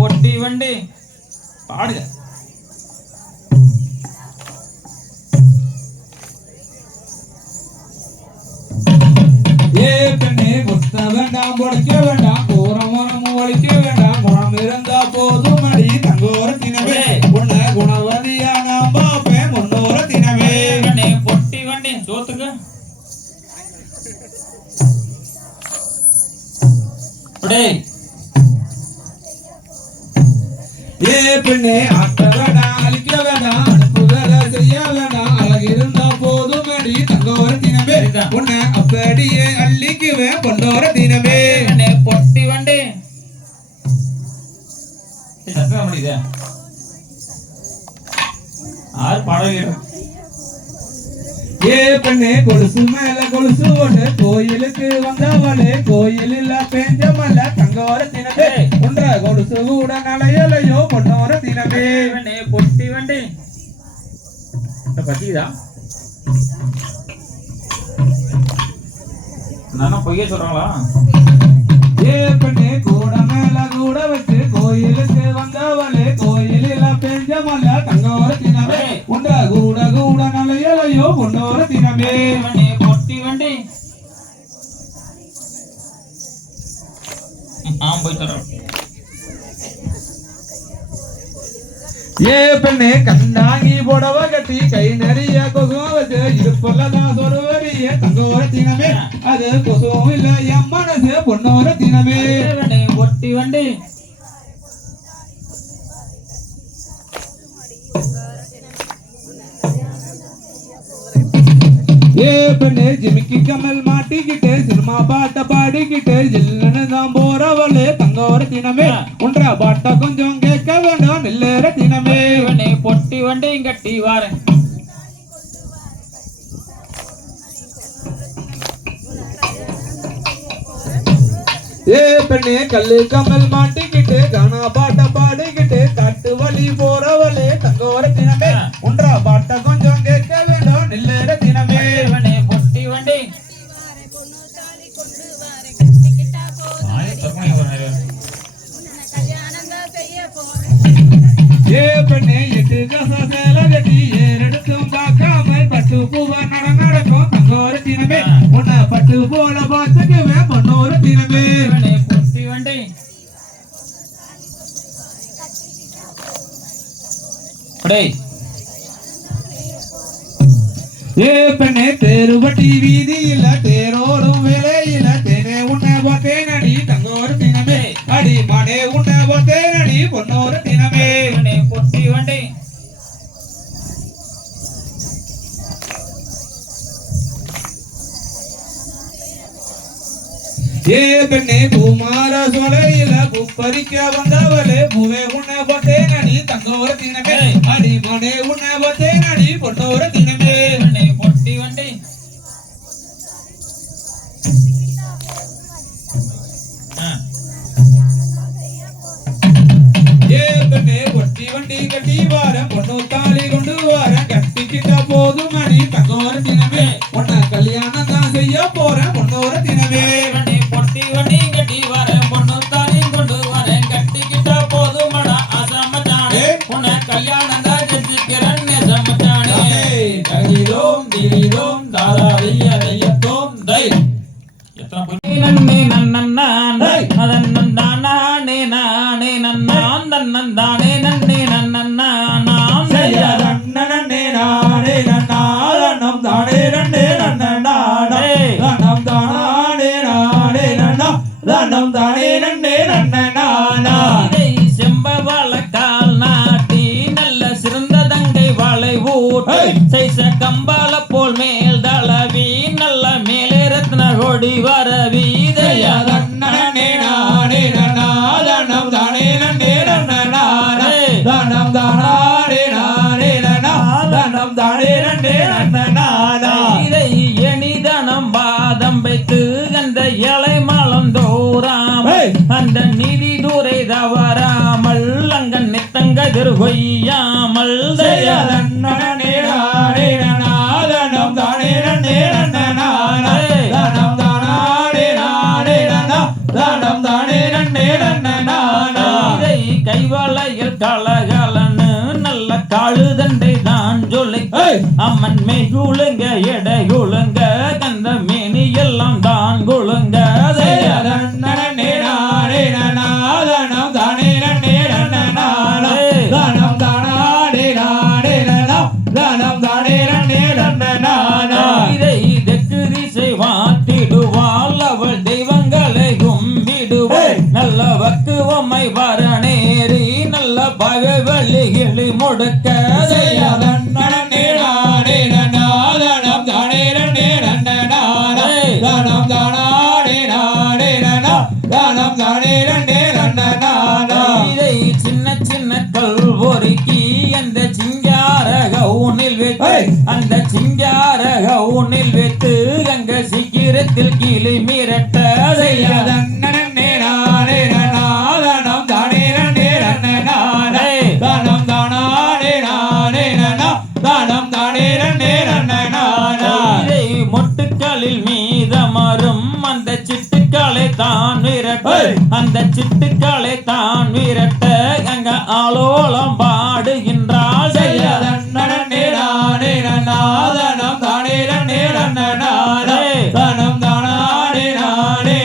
பொட்டி வண்டி பாடுங்க. ஏ பெண்ணே கொத்த வேண்டாம் பொடிக்க வேண்டாம் கோரமோரமும் வலிக்க வேண்டாம் குணம் இருந்தா போதும் அடி தங்கோர தினமே உன்னை குணவதியா நான் பாப்பேன் பொன்னோர தினமே பொட்டி வண்டி சோத்துக்கு ஏ பெண்ணே ஆட்ட வேண்டாம் அழிக்க வேண்டாம் அனுப்பு வேலை செய்ய வேண்டாம் அழகு இருந்தா போதும் அடி தங்கோர தினமே உன்னை அப்படியே அள்ளிக்குவேன் பொன்னோர தினமே பொட்டி வண்டி சத்தம் முடியுது ஆறு பாடல்கள். ஏ பெண்ணே கொலுசு மேல கொலுசு ஒண்ணு கோயிலுக்கு வந்தவளே கோயில் இல்ல பெஞ்சமல்ல தங்கோர தினமே ஒன்ற கொலுசு கூட நலையலையோ பொன்னோர தினமே பொட்டி வண்டி பசிக்குதா நானும் பொய்ய சொல்றாங்களா? ஏ பெண்ணே கூட மேல கூட வச்சு கோயிலுக்கு வந்தவளே கோயில் இல்ல பெஞ்சமல்ல தங்கோர தினமே ஒன்ற கூட கூட நலையலையோ பொன்னோர தினமே பொட்டி வண்டி போய் சொல்றேன். ஏ பெண்ணே கண்டாங்கி புடவ கட்டி கை நிறைய கொசுவம் வச்சு இருப்பல்லதான் சொருவரிய தங்கோர தினமே அது கொசுவும் இல்ல என் மனசு பொன்னோர தினமே பொட்டி வண்டி ஏ பெண்ணே ஜிமிக்கி கமல் மாட்டிக்கிட்டு சினிமா பாட்ட பாடிக்கிட்டு ஜில்லுன்னு தான் போறவளே தங்கோர தினமே ஒன்றா பாட்ட கொஞ்சம் கேட்க வேண்டாம் நெல்லேற தினமே பொட்டி வண்டி கட்டி வாரேன். ஏ பெண்ணே கல்லு கமல் மாட்டிக்கிட்டு கானா பாட்ட பாடிக்கிட்டு காட்டு வழி போறவளே தங்கோர தினமே ஒன்றா பாட்ட கொஞ்சம் கேட்க வேண்டாம் நெல்லேற தினமே பொட்டி வண்டி ஏ பெண்ணே எட்டு கச சேல கட்டி ஏறெடுத்தும் பார்க்காமல் பட்டு பூவ நடக்கும் தங்கோர தினமே உன்னை பட்டு போல பார்த்துக்குவேன் பொன்னோர தினமே பொட்டி வண்டி ஏ பெண்ணே தேருவட்டி வீதி இல்ல தேரோடும் வேலையில தேனே உன்னை பார்த்தேன் அடி தங்கோர தினமே அடி மனே உன்னை பார்த்தேன் அடி பொன்னோர தினமே பொட்டி வண்டி ஏ பெண்ணே பூமார சொலையில பூப்பறிக்க வந்தவளே பூவே உன்னை பார்த்தேன் அடி தங்கோர தினமே அடி மனே உன்னை பார்த்தேன் அடி பொன்னோர தினமே பொட்டி வண்டி ஏ பெண்ணே பொட்டி வண்டி கட்டி வாரம் பொண்ணு தாலி கொண்டு வாரம் கட்டிக்கிட்ட போதும் அடி தங்கோர தினமே உன்னை கல்யாணம் தான் செய்ய போறேன் பொன்னோர தினமே பொட்டி வண்டி கட்டி வரேன் பொண்ணு தாலி கொண்டு வரேன் கட்டிக்கிட்ட போதும் அசமத்தானே உன்னை கல்யாணம் தான் செஞ்சுக்கிறேன் நெசமத்தானே தகிலோம் திரிலோம் தாராவியதையத்தோம் தை எத்தனை பொண்ணு நன்னே நன்னன்னானே அதன் நன்னானே நானே நன்னான் தன்னந்தானே நன்னே நன்னன்னானாம் நன்னே நானே நன்னாதனம் தானே நன்னே நன்னனானே தனம் தானே நானே நன்னா தனம் தானே நன்னே நன்னனானா செம்பவளக்கால் நாட்டி நல்ல சிறந்த தங்கை வாழை ஊட்டு சைச கம்பால போல் மேல் தளவி நல்ல மேலே ரத்ன கொடி வர வீதையா நன்னே நானே நன்னாதனம் தானே நன்னே நன்னனானே தனம் தானே நானே நன்னா தனம் தானே நன்னே நன்னனானா இதை எனிதனம் பாதம் வைத்து அந்த இலை மலம் தோறாம அந்த நிதி துரை தவற தெங்கதிர் கொய்யாமல் தன்னனே நானே நாதனம் தானே நன்னே நன்னனானே தனம் தானே நானே தனம் தானே நன்னே நன்னனானா இதை கைவளையில் கலகலன்னு நல்ல காழுதண்டை தான் சொல்லை அம்மன் மெய்குழுங்க எடைகுழுங்க கந்த மேனி எல்லாம் தான் குழுங்க தன்னனே நானே நாதனம் தானே நன்னே நன்னனானா தனம் தானே நானே தனம் தானே நன்னே நன்னனானா இதை தெற்கு திசை வாத்திடுவாள் அவள் தெய்வங்களை கும்பிடுவாள் நல்ல வக்குவமை வரணேறி நல்ல பகை வள்ளிகளை முடுக்க தன்னனே நானே நாதனம் தானே நன்னே நன்னனானா தனம் தானே நானே தனம் தானே நன்னே நன்னனானா இதை சின்ன சின்ன கல் பொறுக்கி அந்த சிங்கார கவுனில் வைத்து அந்த சிங்கார கவுனில் வைத்து அங்க சீக்கிரத்தில் கிளி மிரட்ட தன்னனே நானே நாதனம் தானே நன்னே நன்னனானா தனம் தானே நானே தனம் தானே நன்னே நன்னனானா இதை மொட்டுக்களில் மீதமரும் அந்த சிட்டுக்களை தான் விரட்ட அந்த சிட்டுக்களை தான் விரட்ட அங்க ஆலோலம் பாடுகின்றாள் தன்னனே நானே நாதனம் தானே நன்னே நன்னனானா தனம் தானே நானே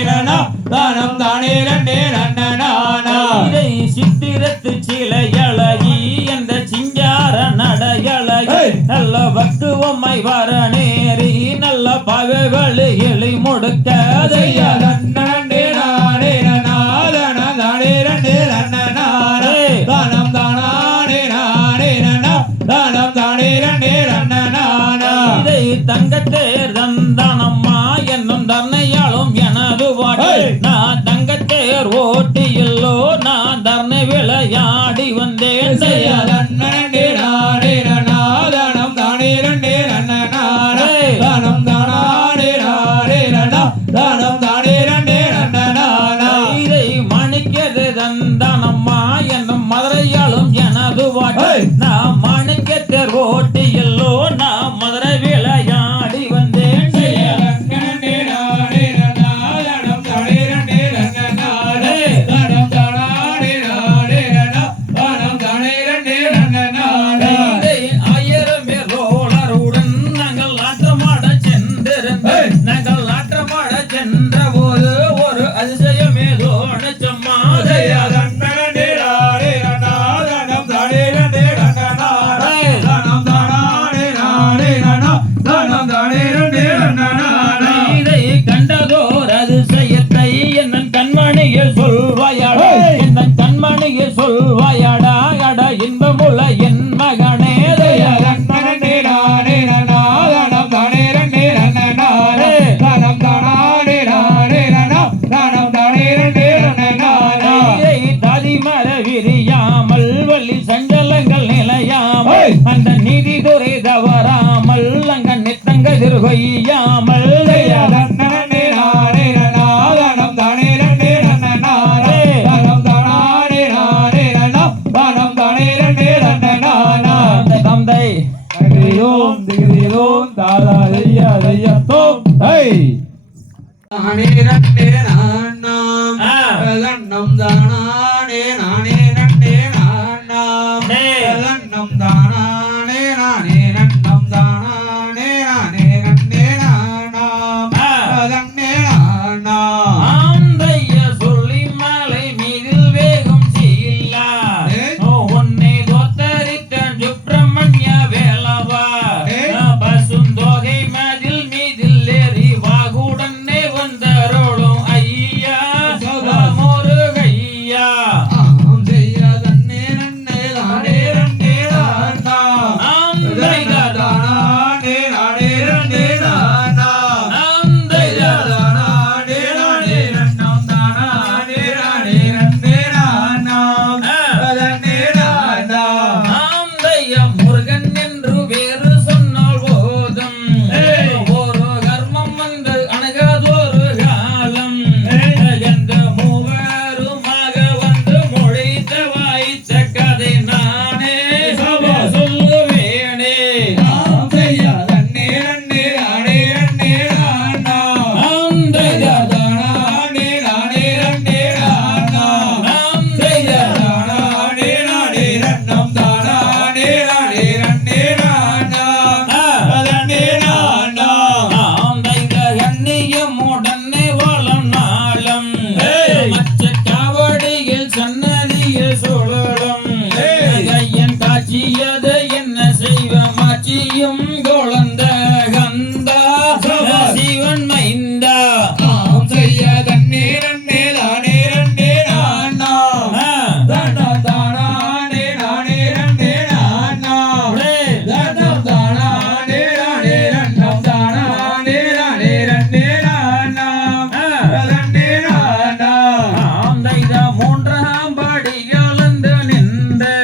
தனம் தானே நன்னே நன்னனானா இதை சித்திரத்து சிலையழகி அந்த சிங்கார நடையழகி நல்ல பக்குவமை வரணேறி நல்ல பகவழிகளை முடுக்க தன்னனே நானே நாதனம் தானே நன்னே நன்னனானா தனம் தானே நானே தனம் தானே நன்னே நன்னனானா இதை தங்கத்தேர் தந்தானம்மா என்னும் தர்ணையாளும் எனது வாட்டு நான் தங்கத்தேர் ஓட்டியல்லோ நான் தர்ணை விளையாடி வந்தேன் தன்னனே நானே நாதனம் தானே நன்னே நன்னனானா தனம் தானே நானே தனம் தானே நன்னே நன்னனானா இதை மணிக்கது தந்தானம்மா என்னும் மதுரையாளும் எனது வாட்டு நான் மாணிக்கத்தேர் ஓட்டியல்லோ நான் மதுரை விளையாடி வந்தேன் தன்னனே நானே நாதனம் தானே நன்னே நன்னனானா தனம் தானே நானே தனம் தானே நன்னே நன்னனானா இதை 1000 பேர் ரோலருடன் நாங்கள் ஆட்டமாட சென்றிருந்தோம் நாங்கள் ஆட்டமாட சென்ற போது ஒரு அதிசயமே தோணுச்சம்மா தன்னனே நானே நாதனம் தானே நன்னே நன்னனானா தனம் தானே நானே தனம் தானே நன்னே நன்னனானா இதை கண்டதோர் அதிசயத்தை என் கண்மணியில் சொல்வாயாடா என் கண்மணியில் சொல்வாயாடா அட இன்பமுள்ள என் மகனே தன்னனே நானே நாதனம் தானே நன்னே நன்னனானா தனம் தானே நானே தனம் தானே நன்னே நன்னனானா இதை தாதிமர விரியாமல் வள்ளி சஞ்சலங்கள் நிலையாமல் அந்த நீதிதுறை தவறாமல் அங்க நித்தங்கதிர் கொய்யாமல் தன்னனே நானே நாதனம் தானே நன்னே நன்னனானா தனம் தானே நானே தனம் தானே நன்னே நன்னனானா அந்த தந்தை திகிரியோம் தாதா தையா தையத்தோம் நானே நன்னே நானாம் தன்னம் தானே நானே நன்னே நானாம் தன்னம் தானே நானே நன்னம் தானே நானே நன்னே நானாம் தன்னே நானா ஆந்தைய சொல்லி மலை மீதில் வேகம் செய்யலா உன்னை தோத்தரித்தான் சுப்பிரமணிய வேலவா பசுந்தொகை மதில் மீதில் ஏறி வாகுடனே வந்தரோளும் ஐய செய்யும் குழந்த கந்தா சிவன் மைந்தா நாம் செய்ய தண்ணீர் அண்ணே தானே ரண்டே நானா தண்டம் தானே நானே ரண்டே நானா தண்டம் தானே நானே ரண்டம் தானே நானே ரண்டே நானா ரண்டே நானா நாம் தைத மூன்றாம் படி கலந்து நின்று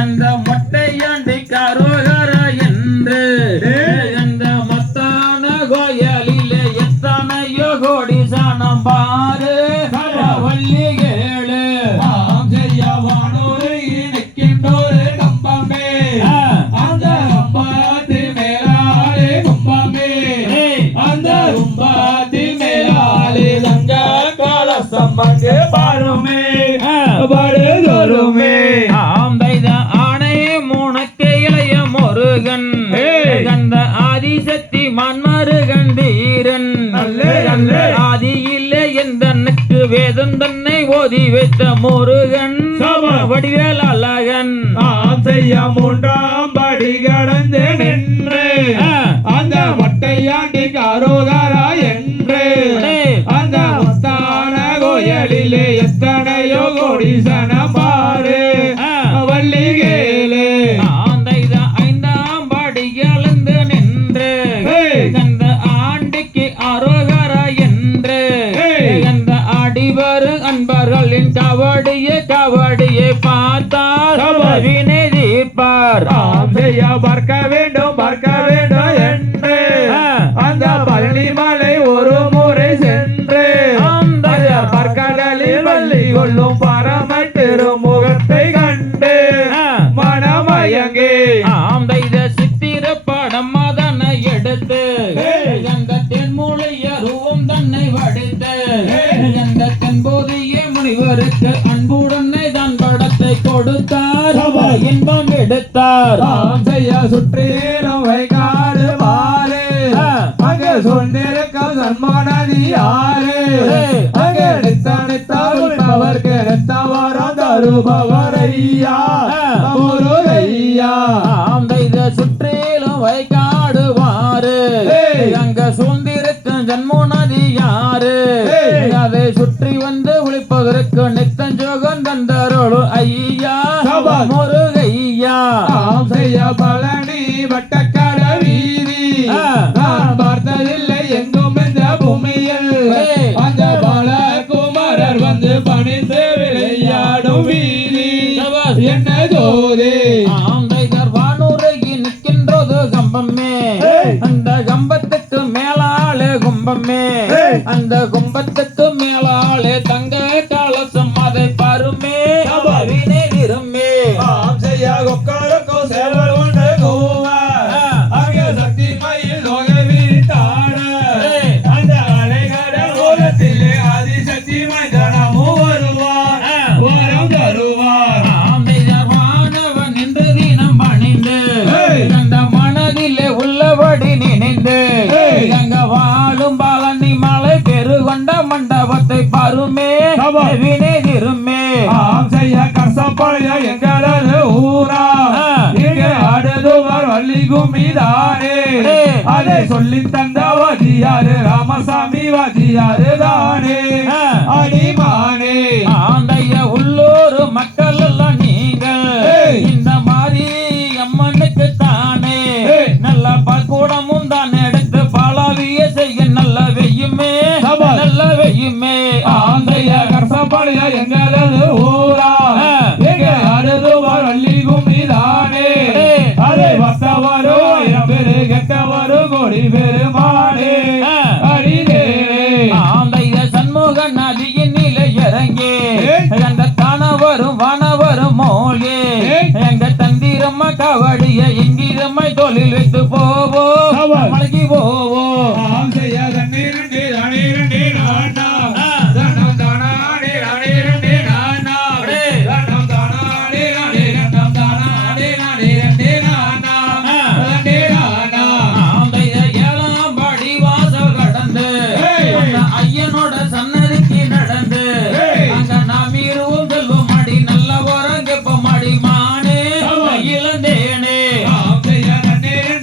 அந்த மொட்டையாண்டி கரோகர என்று அந்த மத்தான கோயிலிலே எத்தனையோ கோடி சாணம் பாரு வள்ளி கேளு நாம் செய்ய வானோரு நிற்கின்றோரு கம்பமே அந்த கம்பத்து மேலாலே கும்பமே அந்த கும்பத்து மேலாலே தங்க கலசம் அங்கே பாருமே படுதொருமே ஆம் தைத ஆணை முனக்கு இளைய முருகன் கந்த ஆதிசக்தி மன்மருகன் தீரன் அந்த ஆதியிலே எந்தனுக்கு வேதம் தன்னை ஓதி வைத்த முருகன் வடிவேல் அழகன் நாம் செய்ய மூன்றாம் படி கடந்து நின்று அந்த மட்டையாண்டி கரோகரா என்று அந்த முத்தான கோயிலிலே எத்தனையோ கோடி சனம் பாரு வள்ளி கேளு ஆம் தைத ஐந்தாம் படி எழுந்து நின்று அந்த ஆண்டிக்கு அரோகர என்று அந்த அடிவரு அன்பர்களின் கவடியை பார்த்தார் வினை தீர்ப்பார் நாம் செய்ய பார்க்க வேண்டும் என்று அந்த பழனிமலை ஒரு முறை சென்று அந்த பற்கடலில் வள்ளி கொள்ளும் பரம திருமுகத்தை கண்டு மனமயங்கே ஆம் தைத சித்திர படம் அதனை எடுத்து அந்த தென்மூலைய ரூபம் தன்னை வடித்து அந்த தென்போதிய முனிவருக்கு அன்புடனே தன் படத்தை கொடுத்தார் இன்பம் எடுத்தார் நாம் செய்ய சுற்றீரும் வைகாடு பாரு அங்கே சொன்னிருக்கும் சன்மானதி யாரு அங்கே நித்தவர்க்கு நித்தவரம் தருபவர் ஐயா முருகையா ஆம் தைத சுற்றிலும் வைகாடுவாரு அங்க சூழ்ந்திருக்கும் ஜன்மோனதி யாரு அதை சுற்றி வந்து ஒளிப்பதற்கு நித்தஞ்சோகன் தந்தருள் ஐயா முருகையா நாம் செய்ய பழனி வட்டக்கட வீதி நான் பார்த்ததில்லை எங்கும் இந்த பூமியில் அந்த பாலகுமாரர் வந்து பணிந்து விளையாடும் வீதி என்ன ஜோதி ஆம் தைதர் வானுரைகி நிற்கின்றது கம்பமே அந்த கம்பத்துக்கு மேலாலே கும்பமே அந்த கும்பத்துக்கு மேலாலே தங்க கலசம் அதை பருமே வினை விரும்பே நாம் செய்ய கொக்கரக்கோ சேவல் ஒன்று கூவ அங்கே சக்தி மயில் தொகை விரித்தாட அந்த அலைகடல் ஓரத்திலே ஆதிசக்தி மைதானமும் வருவார் வரம் தருவார் ஆம் தைதர் வானவன் நின்று தினம் பணிந்து அந்த மனதிலே உள்ளபடி நினைந்து அங்க வாழும் பழனி மலை பெருகொண்ட மண்டபத்தை பருமே வினை விரும்பே ஆம் செய்ய கசப்பழைய எங்களது ஊரா இங்கே அடுதுவர் வள்ளி கும்மிதானே அதை சொல்லி தந்த வாதியாரு ராமசாமி வாதியாரு தானே அடிமானே ஆந்தைய உள்ளூர் மக்கள் எல்லாம் நீங்கள் இந்த மாதிரி அம்மனுக்கு தானே நல்ல பல்கூடமும் தான் எடுத்து பலவிய செய்ய நல்ல வெய்யுமே நல்ல வெய்யுமே ஆந்தைய கசப்பழைய எங்களது ஊரா இங்கே அடுதுவர் வள்ளி கும்மிதானே அதை வத்தவரோ பெரு கெட்டவரோ கோடி பெருமானே அடிதேனே ஆந்தைய சண்முக நதியின் நிலை இறங்கி எங்க தானவரும் வானவரும் மோலே எங்க தந்திரம்மா கவடிய எங்கிரம்மை தொழில் வைத்து போவோ மலகி போவோ ஆம் செய்ய தண்ணீர் தண்ணீர் நானா தனம் தானே நானே நானா தனம் தானே தனம் தானே நானா நானா ஆந்தைய ஏழாம் படி வாசல் கடந்து அந்த ஐயனோட சன்னதிக்கு நடந்து அங்க நாம் இருவும் செல்வம் அடி நல்ல வரங்க மாடி மானே இளந்தேனே ஆம் செய்ய தண்ணீர்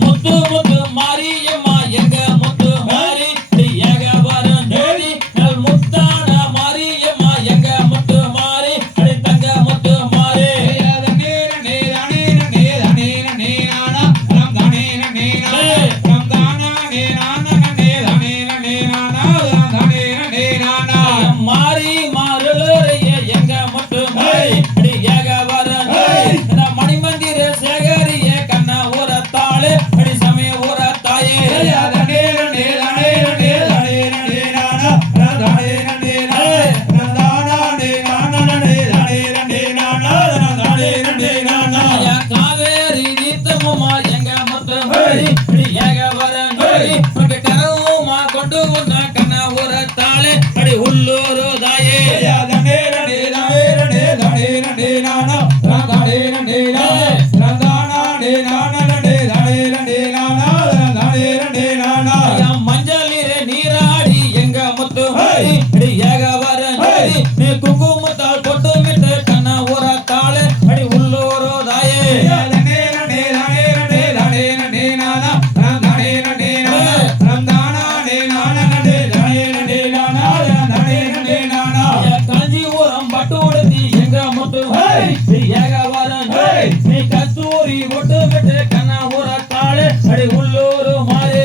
முத்து முத்து மாரியம்மா எங்க முத்து மாரி ஏக வரும் ஜோதி நல் முத்தான மாரியம்மா எங்க முத்து மாரி அடி தங்க முத்து மாரி மாரி மாறுலோரையே எங்க முத்து மாரி அடி ஏக வரும் ஜோதி மணிமந்திர சேகரிய கண்ண ஊரத்தாளே அடி சமய ஊரத்தாயே காவேரி நீத்தமுமா எங்க முத்து மாரி அடி ஏக வரும் ஜோதி உனக்கு கரவுமா கொண்டு வந்த கண்ண ஊரத்தாளே அடி உள்ளூரு தாயே மஞ்சளிலே நீராடி எங்க முத்து மாரி அடி ஏக வரும் ஜோதி நீ குங்குமத்தால் கொட்டு விட்டு கண்ண ஊரத்தாளே அடி உள்ளூரு தாயே காஞ்சிபுரம் பட்டு உடுத்தி எங்க முத்து மாரி ஏக வரும் ஜோதி நீ கஸ்தூரி ஒட்டு விட்டு கண்ண ஊரத்தாளே அடி உள்ளூரு மாறே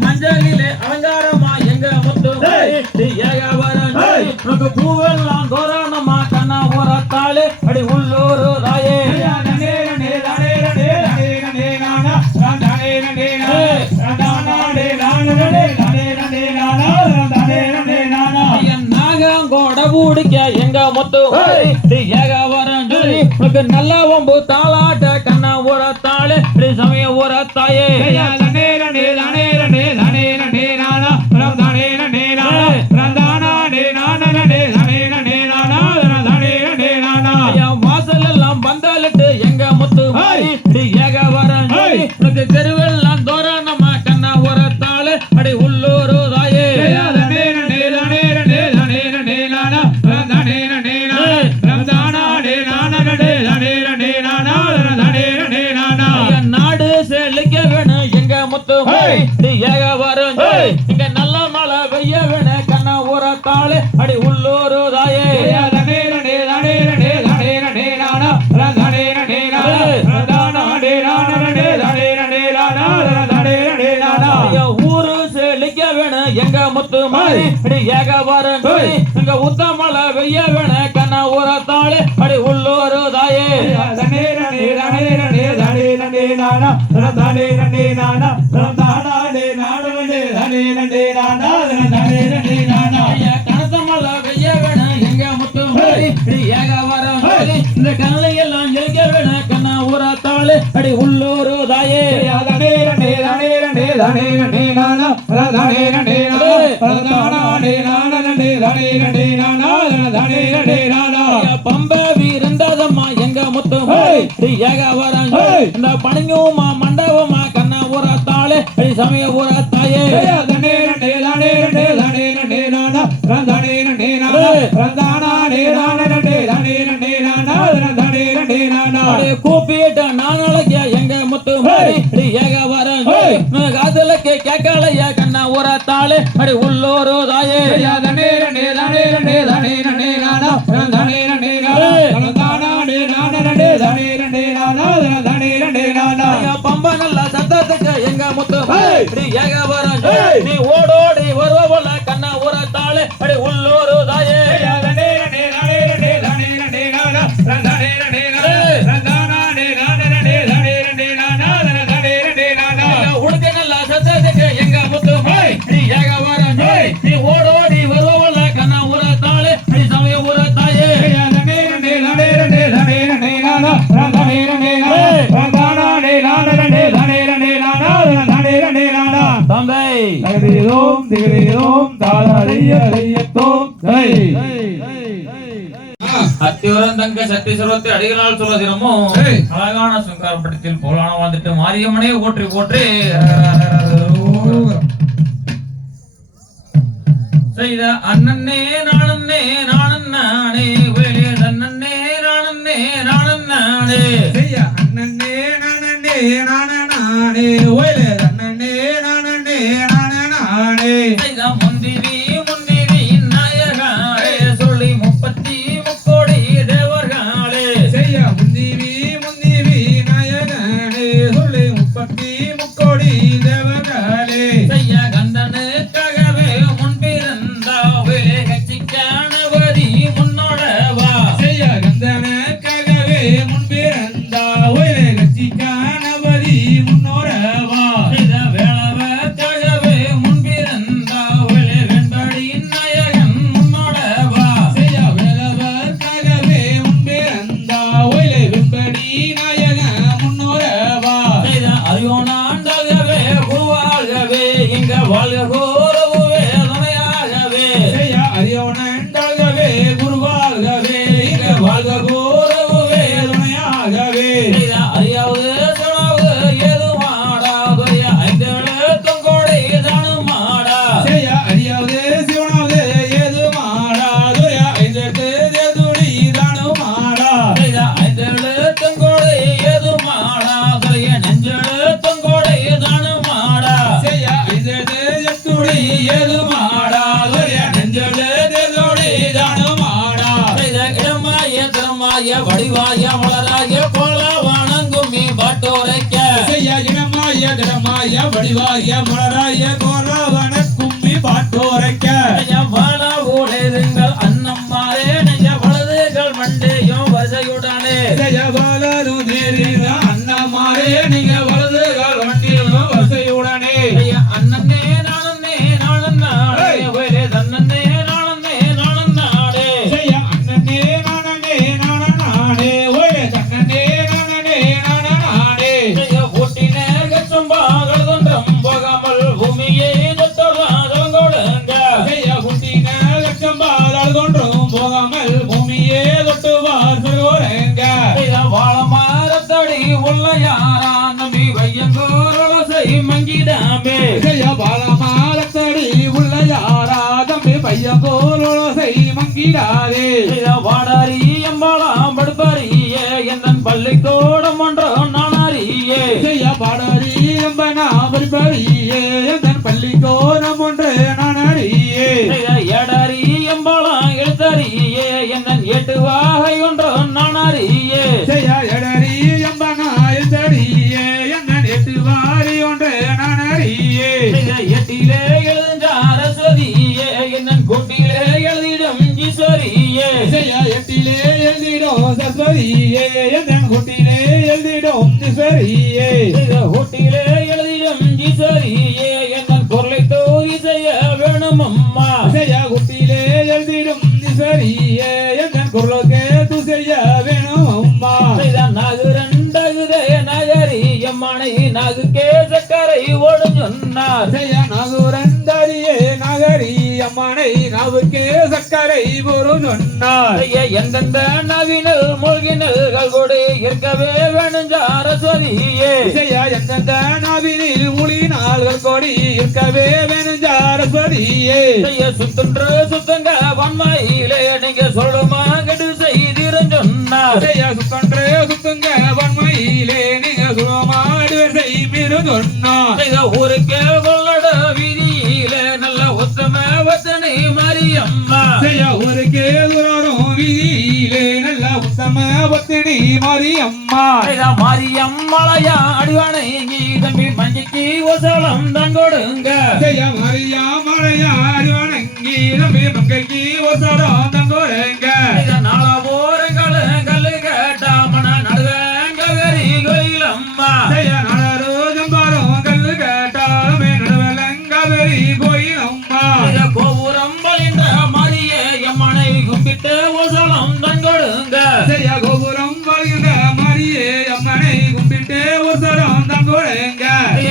மஞ்சளிலே அலங்காரமா எங்க முத்து மாரி ஏக வரும் ஜோதி உனக்கு பூவெல்லாம் தோரணமா கண்ண ஊரத்தாளே அடி உள்ளூரு தாயே நாகங்கோட பூடிக்க எங்க முத்து மாரி ஏக வரும் ஜோதி உனக்கு நல்ல வம்பு தாளாட்ட கண்ண ஊரத்தாளே அடி சமய ஊரத்தாயே வாசல் எல்லாம் பந்தாலிட்டு எங்க முத்து மாரி ஏக வரும் ஜோதி உனக்கு தெருவெல்லாம் தோரணமா கண்ண ஊரத்தாளே அடி உள்ளூரு தாயே நாடு செழிக்க வேணும் எங்க முத்து மாரி ஏக வரும் ஜோதி இங்க நல்ல மழை பெய்ய வேணும் கண்ண ஊரத்தாளே அடி உள்ளூரு தாயே ஊரு செழிக்க வேணும் எங்க முத்து மாரி அடி ஏக வரும் ஜோதி இங்க உத்தமழை பெய்ய வேணும் கண்ண ஊரத்தாளே அடி உள்ளூரு தாயே கனத்தமழை பெய்ய வேணும் எங்க முத்து மாரி ஏக வரும் ஜோதி இந்த கல்லை எல்லாம் ஜெயிக்க வேணும் கண்ண ஊரத்தாளே அடி உள்ளூரு தாயே பம்ப வீரந்ததம்மா எங்க முத்து மாரி ஏக வரும் ஜோதி இந்த பணிங்குமா மண்டபமா கண்ண ஊரத்தாளே அடி சமய ஊரத்தாயே கூப்பிட்ட நான் அழகிய எங்க முத்து மாரி ஏக வரும் ஜோதி காதலுக்கு கேட்கலையா கண்ண ஊரத்தாளே அடி உள்ளூரு தாயே பம்ப நல்ல சத்தத்துக்கு எங்க முத்து மாரி ஏக வரும் ஜோதி நீ ஓடோடி வருவல கண்ண ஊரத்தாளே அடி உள்ளூரு தாயே உனக்கு நல்ல சத்தத்துக்கு எங்க முத்து மாரி ஏக வரும் ஜோதி நீ ஓடோடி வருவல கண்ண ஊரத்தாளே அடி சமய ஊரத்தாயே அத்தியுரந்தங்க சக்தி சுரத்தை அடிகளால் சொல்வதினமோ அழகான சுங்காரப்பட்டத்தில் போலான வந்துட்டு மாரியம்மனே போற்றி போற்றி செய்த அண்ணனே நானே நானே வேலே தன்னே நானே நானே செய்ய அண்ணனே நானே நானே ஓயிலே அண்ணனே நானே நானே செய்த முந்திரி நாயகாலே சொல்லி 30 கோடி தேவர்களே செய்ய முந்திரி நாயகனே சொல்லி 30 கோடி தேவர்களே செய்ய கந்தனுக்காகவே முன்பிருந்தாவே கட்சிக்கானவதி முன்னோடவா செய்ய கந்தனுக்காகவே முன்பிருந்தா ஓயிலே கட்சிக்கானவதி முன்னோரவா செய்த வேளவக்காகவே முன்பிருந்தாவே வெண்படி நாயகன் முன்னோடவா செய்ய வேலவர்க்காகவே முன்பிருந்தா ஓயிலே வெம்படி நாயகன் முன்னோரவா செய்த அறியோனாண்டாகவே குருவாகவே இங்க வாழ்க கோரவுவே துணையாகவே செய்ய அறியோனண்டாகவே குருவாகவே இங்க வாழ்க கோரவுவே துணையாகவே செய்த அறியாவது சொன்னாவது ஏதுமாடாதுரிய 5 எழுத்தங்கோடி தானுமாடா செய்ய அறியாவது சிவனாவது ஏது மாடாதுய ஐந்தெட்டு தேதுடி தானு மாடா செய்த 5 எழுத்தங்கோடி ஏதுமாடாதுரிய 5 எழுத்தங்கோடி தானுமாடா செய்ய ஐந்தெட்டு எத்துடி ஏது மாடாதுய நெஞ்செட்டு தேதுடி தானு மாடா செய்த இடமாய திறமாய வடிவாய மலராய கோல வணங்கும்மி பாட்டோரைக்க செய்ய இனமாய திடமாய வடிவாய மலராய கோலவன கும்மி பாட்டோரைக்க வாழ ஊழெங்கள் அன்னம்மாரே நெஞ்ச வலதுகள் மண்டையும் வசையுடனே செய்ய வளரு நேரில் அண்ணமாரே நீங்க வலதுகள் வண்டியிலும் வசையுடனே அண்ணனே நானே வேலே தன்னே நானே செய்ய அண்ணனே நானே ஓயே தன்னனே நானே கூட்டின கச்சும்பாகள் கொன்றம் போகாமல் பூமியை தொட்டவாதங்கொடுங்க செய்ய குட்டின லட்சம் பாதாள் கொன்றும் போகாமல் பூமியே தொட்டு வாசோரங்க வாழ மாறத்தடி உள்ள யாரா நம்பி வையங்கோரவசை மங்கிடாமே செய்ய பாலமாரத்தடி உள்ள யாரா தம்பி பையன் கோலோசை மங்கிடாதே வாடாரி எம்பாளாம் படுப்பாரியே எந்தன் பள்ளிக்கூடம் ஒன்றும் நானாரியே செய்ய பாடறி எம்பனா பரிபரியே எந்தன் பள்ளிக்கோரம் ஒன்று நான் அறியே எடாரி எம்பாளாம் எழுத்தறியே எந்தன் எட்டுவாகை ஒன்றும் நானாரியே செய்ய எடறி எம்பனாயில் தடியே எந்தன் எட்டு வாரி ஒன்று நான் அறியே எட்டிலே எழுந்தாரஸ்வதியே என்னன் கூட்டிலே எழுதிடும் ஈஸ்வரியே செய்ய எட்டிலே எழுதிடும் சரஸ்வதியே எந்தன் குட்டிலே எழுதிடும் ஈஸ்வரியே கூட்டிலே எழுதிடும் ஈஸ்வரியே என்னன் பொருளை தோதி செய்ய வேணும் அம்மா செய்ய குட்டிலே எழுதிடும் ஈஸ்வரியே எந்தன் குரலுக்கு தூ செய்ய வேணும் அம்மா நகரண்டகுதே நகரி எம்மனை நகுக்கே சக்கரை ஓடும் சொன்னார் செய்ய நகுரந்தரியே நகரி அம்மனை நவுக்கே சக்கரை ஒரு சொன்னார் எந்தெந்த நவினல் மூழ்கினல்கள் கொடு இருக்கவே வேணும் அரஸ்வதியே செய்ய எந்தெந்த நவினில் மொழி நாள்கள் கொடி இருக்கவே வேணும் ஜாரஸ்வதியே சுத்துன்று சுத்தங்க வன்மையிலே நீங்க சொல்லுமா கெடு செய்திரும் சொன்னார் செய்ய சுத்தொன்று சுத்துங்க வன்மையிலே நீங்க சுலமாடு செய்மிரு சொன்னார் ஊருக்கே கொள்ளட வீதியிலே நல்ல உத்தம வத்தனை மாரியம்மா செய்ய ஊருக்கே துரோரும் வீதியிலே நல்ல உத்தம பத்தினி மாரியம்மா மாரியம்மளையா அடிவானை தம்பி மஞ்சிக்கு ஒசலம் தான் கொடுங்க செய்ய மாரியா மழையா வணங்கி நம்பி மங்கைக்கு ஒசரம் தங்கோரங்க நாளா போறங்கள் கல்லு கேட்டாமன நடுவேங்க வெறி கோயிலம்மா செய்ய நடரு ஜம்பாரம் கல்லு கேட்டாலுமே நடுவலங்க வெறி கோயிலம்மா கோபுரம் வலிந்த மாரியே எம்மனை கும்பிட்டு ஒசலம் தான் கொடுங்க செய்ய கோபுரம் வழிந்த மாரியே அம்மனை கும்பிட்டு ஒசரம் தங்கோரங்க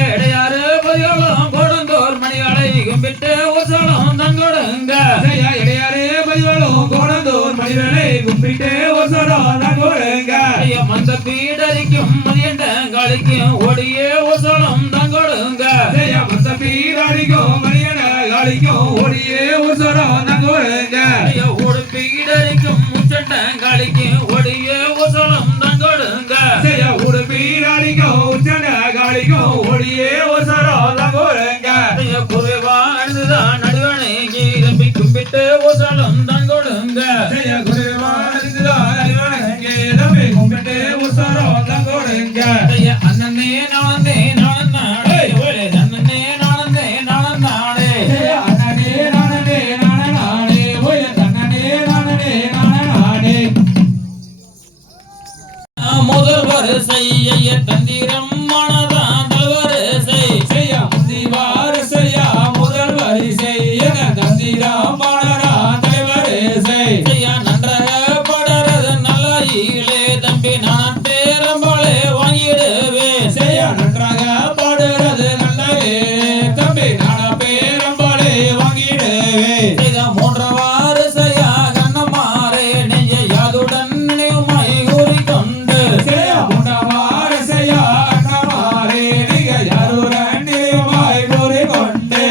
இடையாறு பதியோளம் கொடுந்தோர் மணிகளை கும்பிட்டு ஒசலம் தான் கொடுங்க செய்ய இடையாரே பையோளும் கோணந்தோர் மனிதனை கும்பிட்டு ஒசரம் தங்கோரங்க மந்த பீடரிக்கும் மதியண்டங்களிக்கும் ஓடியே ஒசலம் தான் கொடுங்க செய்ய மத்த பீரடிக்கும் மணியன காளிக்கும் ஓடியே ஒசரம் காளிக்கு ஒடிய உசலம் தான் கொடுங்க செய்ய உடுப்பீராளிக்கோ உச்சன காளிக்கோ ஒடியே ஒசரோதம் கொடுங்க குறைவானதுதான் நடுவணைக்கு தம்பி கும்பிட்டு உசலம் தான் கொடுங்க செய்ய குருவானதுதான் அறிவனங்கே தம்பி கும்பிட்டு ஒசரோதம் கொடுங்க அண்ணனே நானே நானே அண்ணனே நானே நானே செய்ய அண்ணனே நானே நானே ஓய தன்னனே நானே முதல் வரிசை தந்திரம் மனதான் வரிசை செய்ய முந்தி வாரிசையா முதல் வரிசை என தந்திராமணரா தலைவரிசை நன்றாக படறது நல்ல ஈழே தம்பி நான் தேரம்பளே வாங்கிடுவேன் செய்ய நன்றாக பாடுறது நல்ல தம்பி நான பேரம்பாலே வாங்கிடுவே மூன்று வாரிசையா கண்ணமாறே நெய்ய யாதுடன் நினைவுமாய் கூறிக்கொண்டு செய்ய முன்னவாரிசையா அண்ணமாரே நீங்க யாருடன் நிலையமாய் கூறிக்கொண்டு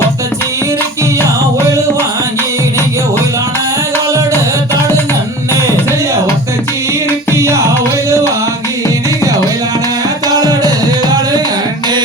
ஒத்த சீரிக்கியா ஒயிலு வாங்கி நீங்க ஒயிலான காலடு தாடு நன்னே செய்ய ஒத்த சீருக்கியா ஒயிலு வாங்கி நீங்க ஒயிலான தாளடு ஆடுங்கண்ணே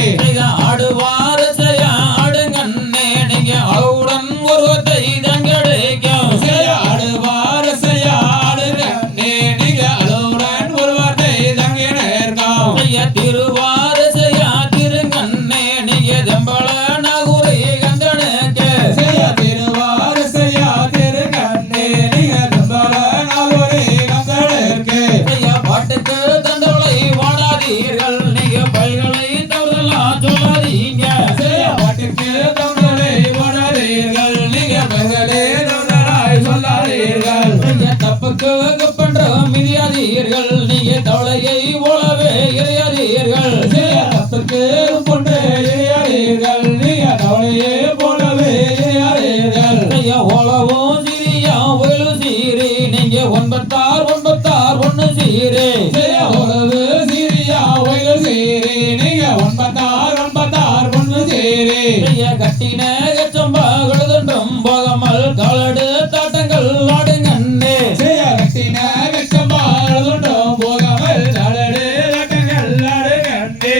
ஆடுவாரு செய்ய ஆடுங்கண்ணே நீங்க அவவுடன் உருவத்தை தான் கிடைக்கும் செய்ய ஆடுவாரசையா ஆடுங்கண்ணே நீங்க அளவுடன் ஒரு வார்த்தை தங்கி நேர்காம் திருவாரு செய்ய திருங்கண்ணே நீங்க தம்பள நகுரை கந்தனுக்கு செய்ய திருவாரசையா திருக்கண்ணே நீங்க தம்பல நாளொரு கந்தனுக்கு பாட்டுக்கு தந்தவளை வாடாதீர்கள் நீங்க பல்களை தவறலாம் சொல்லாதீங்க செய்ய பாட்டுக்கு தங்களை வளரீர்கள் நீங்க பகலே நொந்தராய் சொல்லாதீர்கள் தப்புக்கு பண்ற மிதியாதீர்கள் நீங்க தவளையை போலவே எறியாதீர்கள் செய்ய தப்புக்கு கொண்டு எறியாதீர்கள் நீங்க தவளையே போலவே எறியாதீர்கள் ஓலவும் சிரியா ஒயிலு சீரி நீங்க ஒன்பத்தார் ஒண்ணு சீரு செய்ய உறவு சீரியா ஒயிலு சீரி நீங்க ஒன்பத்தார் பொண்ணு சீரி கட்டின கச்சம்பா கழுதுண்டும் போகாமல் காலடு தாட்டங்கள் ஆடுங்கண்ணே செய்ய கட்டின வெச்சம்பாடுண்டோம் போகாமல் அடடு லட்டங்கள் அடுகண்டே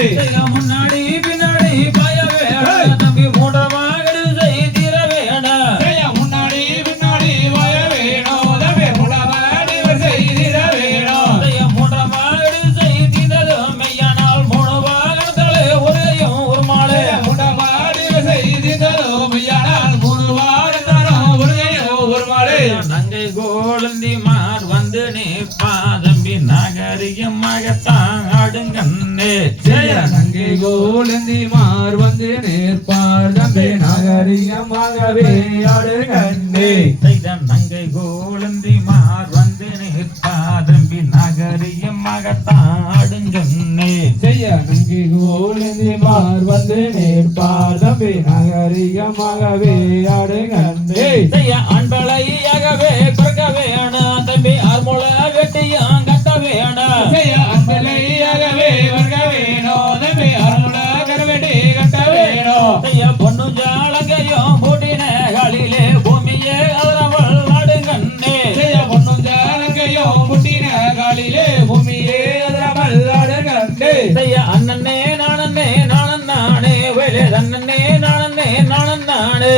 முன்னாடி பின்னாடி பாய வேணாம் தம்பி மூன்றமாக செய்திர வேணாம் செய்ய முன்னாடி பின்னாடி வய வேணும் தம்பி முடாமடி செய்திட வேணும் மூன்றமாக செய்தினது மெய்யானால் மூணு வாகனங்களே ஒரேயும் ஒரு மாலை முடாமடி செய்திடலும் யானால் மூணு வாரம் தரம் ஒரு மாலை நங்கை கோலந்தி மார் வந்து நிற்பா தம்பி நாகரிகமாகத்தான் ஆடுங்கண்ணே ஜெய நங்கை கோலந்தி மார் வந்து நிற்பார் தம்பி நாகரிகமாகவே ஆடுகண்ணே நங்கை கோலந்தி மார் வந்து நிற்பா தம்பி நாகரிகமாகத்தான் ஆடுங்கண்ணே செய்ய நங்கை கோலந்தி மார் வந்து நிற்பார் தம்பி நாகரிகமாகவே ஆடுகண்ணே அன்பளையாகவே குறைக்க வேணாம் தம்பி ஆர்முள வெட்டியும் கட்ட வேணாம் செய்ய அன்பலையாகவே வர்க்க வேணும் தம்பி அருள கரவெட்டி கட்ட வேணும் பொண்ணு ஜாலங்கையும் பூட்டின காலிலே பூமியே அதரவள் நாடுங்கண்ணே செய்ய பொண்ணும் ஜாலங்கையோ முட்டின காலிலே பூமியே அதிரமல் ஆடுகண்ணே அண்ணனே நானே நானே வேலே அண்ணனே நானே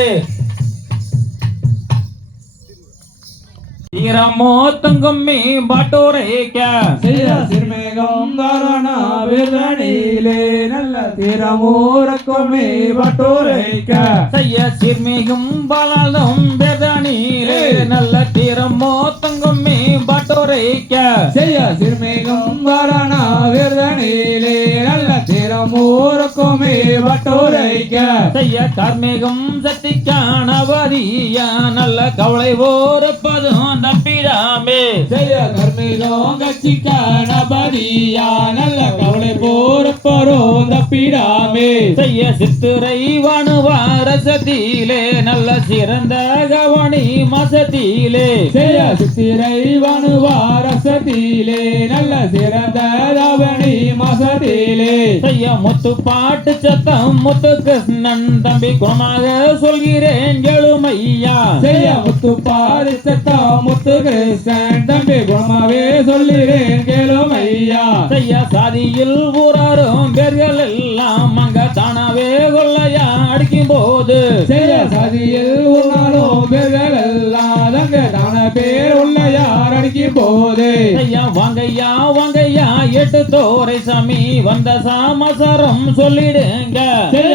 தீரமோ தங்கும்மி பாட்டோரேக்க செய்ய சிறுமேகம் தாரணா வேதனிலே நல்ல திறமூரக்குமே பட்டோரைக்க செய்ய சிறுமிகும் பலாலும் வேதனிலே நல்ல தீரமோ தங்கும்மி பாட்டோரேக்க செய்ய சிறுமேகம் தாரணா வேதனிலே நல்ல திறமூரக்குமே பட்டோரைக்க செய்ய கார்மேகம் சக்திக்கான அவதியா நல்ல கவலை ஓரப்பதும் நம்பிடாமே செய்ய கர்மேகம் கட்சிக்கான பதியா நல்ல கவலை போறப்பரோ தப்பிடாமே செய்ய சித்துரை வானுவாரசத்திலே நல்ல சிறந்த கவனி மசத்திலே செய்ய சித்திரை வனுவாரசத்திலே நல்ல சிறந்த தவணி மசத்திலே செய்ய முத்து பாட்டு சத்தம் முத்து கிருஷ்ணன் தம்பி குணமாக சொல்கிறேன் எழுமையா செய்ய முத்து பாரிசத்தா முத்து கிருஷ்ணன் தம்பி விவரமாவே சொல்லிறேன் கேளும் ஐயா செய்ய சாதியில் ஊராரும் பேர்கள் எல்லாம் அங்க தானாவே கொள்ளையா அடிக்கும் போது செய்ய சதியில் உன்னாலும் பேர்கள் எல்லாம் அங்க தான பேர் உள்ள யார் அடிக்கும் போது ஐயா வாங்கய்யா வாங்கய்யா எட்டு தோரை சாமி வந்த சாமசாரம் சொல்லிடுங்க செய்ய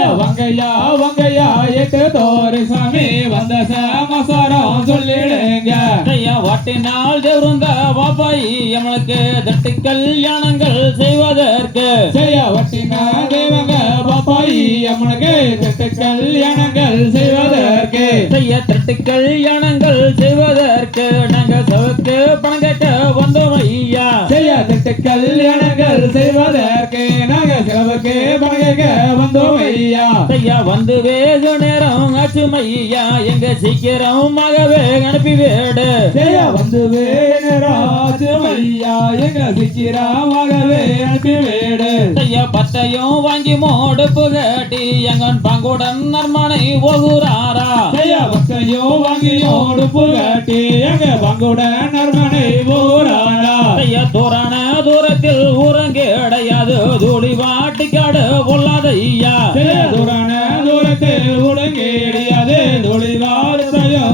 வங்கையா எட்டு தோரை சாமி வந்த சமாசாரம் சொல்லிடுங்க ஐயா வாட்டினால் தேவருந்த பாப்பாயி எமளுக்கு தட்டு கல்யாணங்கள் செய்வதற்கு செய்ய வட்டின தேவங்க பாப்பாயி அம்மனுக்கு திட்டு கல்யாணங்கள் செய்வதற்கு செய்ய தட்டு கல்யாணங்கள் செய்வதற்கு நாங்க சவுக்கு பணம் கேட்க வந்தோம் ஐயா செய்ய திட்டு கல்யாணங்கள் செய்வதற்கு நாங்க செலவுக்கு பணக்க வந்தோம் ஐயா ஐயா வந்து வேக நேரம் ஆச்சுமையா எங்க சீக்கிரமாகவே அனுப்பி வேடு செய்ய வந்து வேணராஜு ஐயா எங்க சீக்கிரமாகவே அனுப்பி வேடு ஐயா பத்தையும் வாங்கி மோடுப்பு கட்டி எங்கன் பங்குடன் நர்மனை போகுறாரா செய்ய பக்தையோ வாங்கியோ உடுப்பு காட்டி எங்க பங்குடன் நர்மனை போராடா ஐயா தூரான தூரத்தில் ஊரங்கு கிடையாது தூளி வாட்டிக்காடு பொல்லாத ஐயா செய்ய தூரான தூரத்தில் உடங்கேடியாது தொழிலாளத்தையோ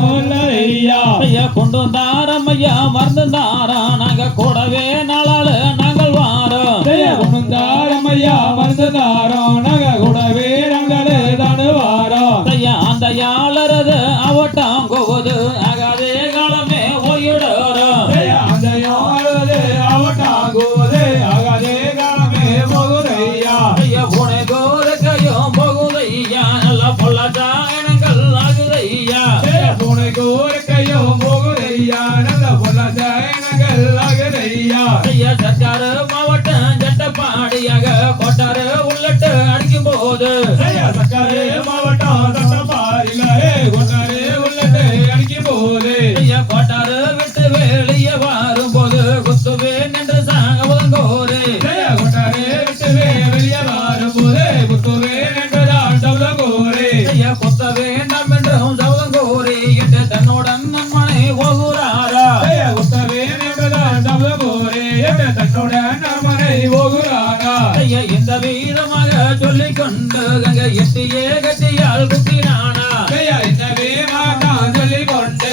ஐயா ஐயா கொண்டு தாரம் ஐயா மறந்து தாரா நாங்க கூடவே நாளால நாங்கள் வாரோம் செய்ய கொண்டாரம் ஐயா மருந்தாரம் நாங்க கூடவே நாங்களே தானுவாரோம் ஐயா அந்த யாழறது அவட்டம் கோவது ஆகாதே காலமே ஓயிடுறோம் செய்ய அந்த யாரது அவட்டாகுவது ஆகாதே காலமே போகுதையா ஐயா புனை கோருக்கையும் போகுதையா நல்ல பொல்லாச்சாயனங்கள் ஆகுதையா செய்ய பூனை கோரிக்கையோ போகுதையா நல்ல பொல்ல ஜயனங்கள் ஆகுதையா ஐயா சர்க்காரு மாவட்டம் சட்டப்பாடியாக கொட்டாரு உள்ளட்டு அடிக்கும் போது செய்ய சக்கரே மாவட்டம் சட்டப்பாரிலே கொண்டாரே உள்ளட்டு அடிக்கும் போது ஐயா கொட்டாரு விட்டு வெளியே வரும்போது குத்துவேன் என்று சாங்கோரு செய்ய கொண்டாரே விட்டு வெளியே வரும்போது புத்துவே என்றுதான் சவுதகோரே ஐயா கொத்த வேண்டாம் என்றும் சவுதங்கோரி என்று தன்னுடன் நன்மனை போகுறாரா செய்ய குத்தவே என்றுதான் சவுதகோரே என்று தன்னுடன் நம்மனை போகுறாரா ஐயா இந்த வீரமாக சொல்லிக் கொண்டு கங்க எட்டியே கட்டியால் குத்தினானா செய்ய என்னவே மாட்டான் சொல்லிக் கொண்டு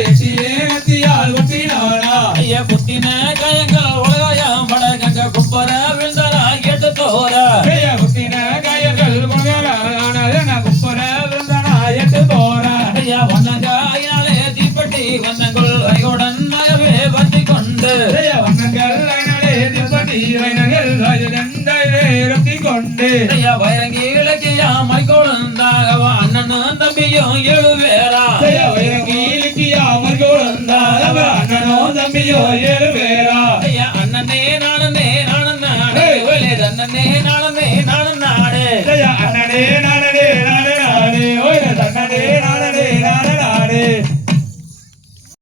எட்டியே எத்தியால் குத்தினானா ஐயா குத்தின கயங்கள் உலகாயம் பட கங்க குப்பர விழுந்தரா எட்டு தோற செய்ய குத்தின காயங்கள் முகரானது நான் குப்பர விருந்தனா எட்டு போறா ஐயா வந்தங்காயினாலே தீப்பட்டி வந்தங்குள் ஐயோடன் நகவே பற்றி கொண்டு செய்ய வண்ணங்கள் ஐநலே திப்பட்டி ஐநகள் ராஜதந்தையே ரத்தி கொண்டு ஐயா வைரங்கி இலக்கியா மைக்கோளந்தாகவ அண்ணனும் தம்பியும் எழுவேரா செய்ய வைரங்கி இலக்கியா மர்கோளந்தாகவ அண்ணனோ தம்பியோ ஏழு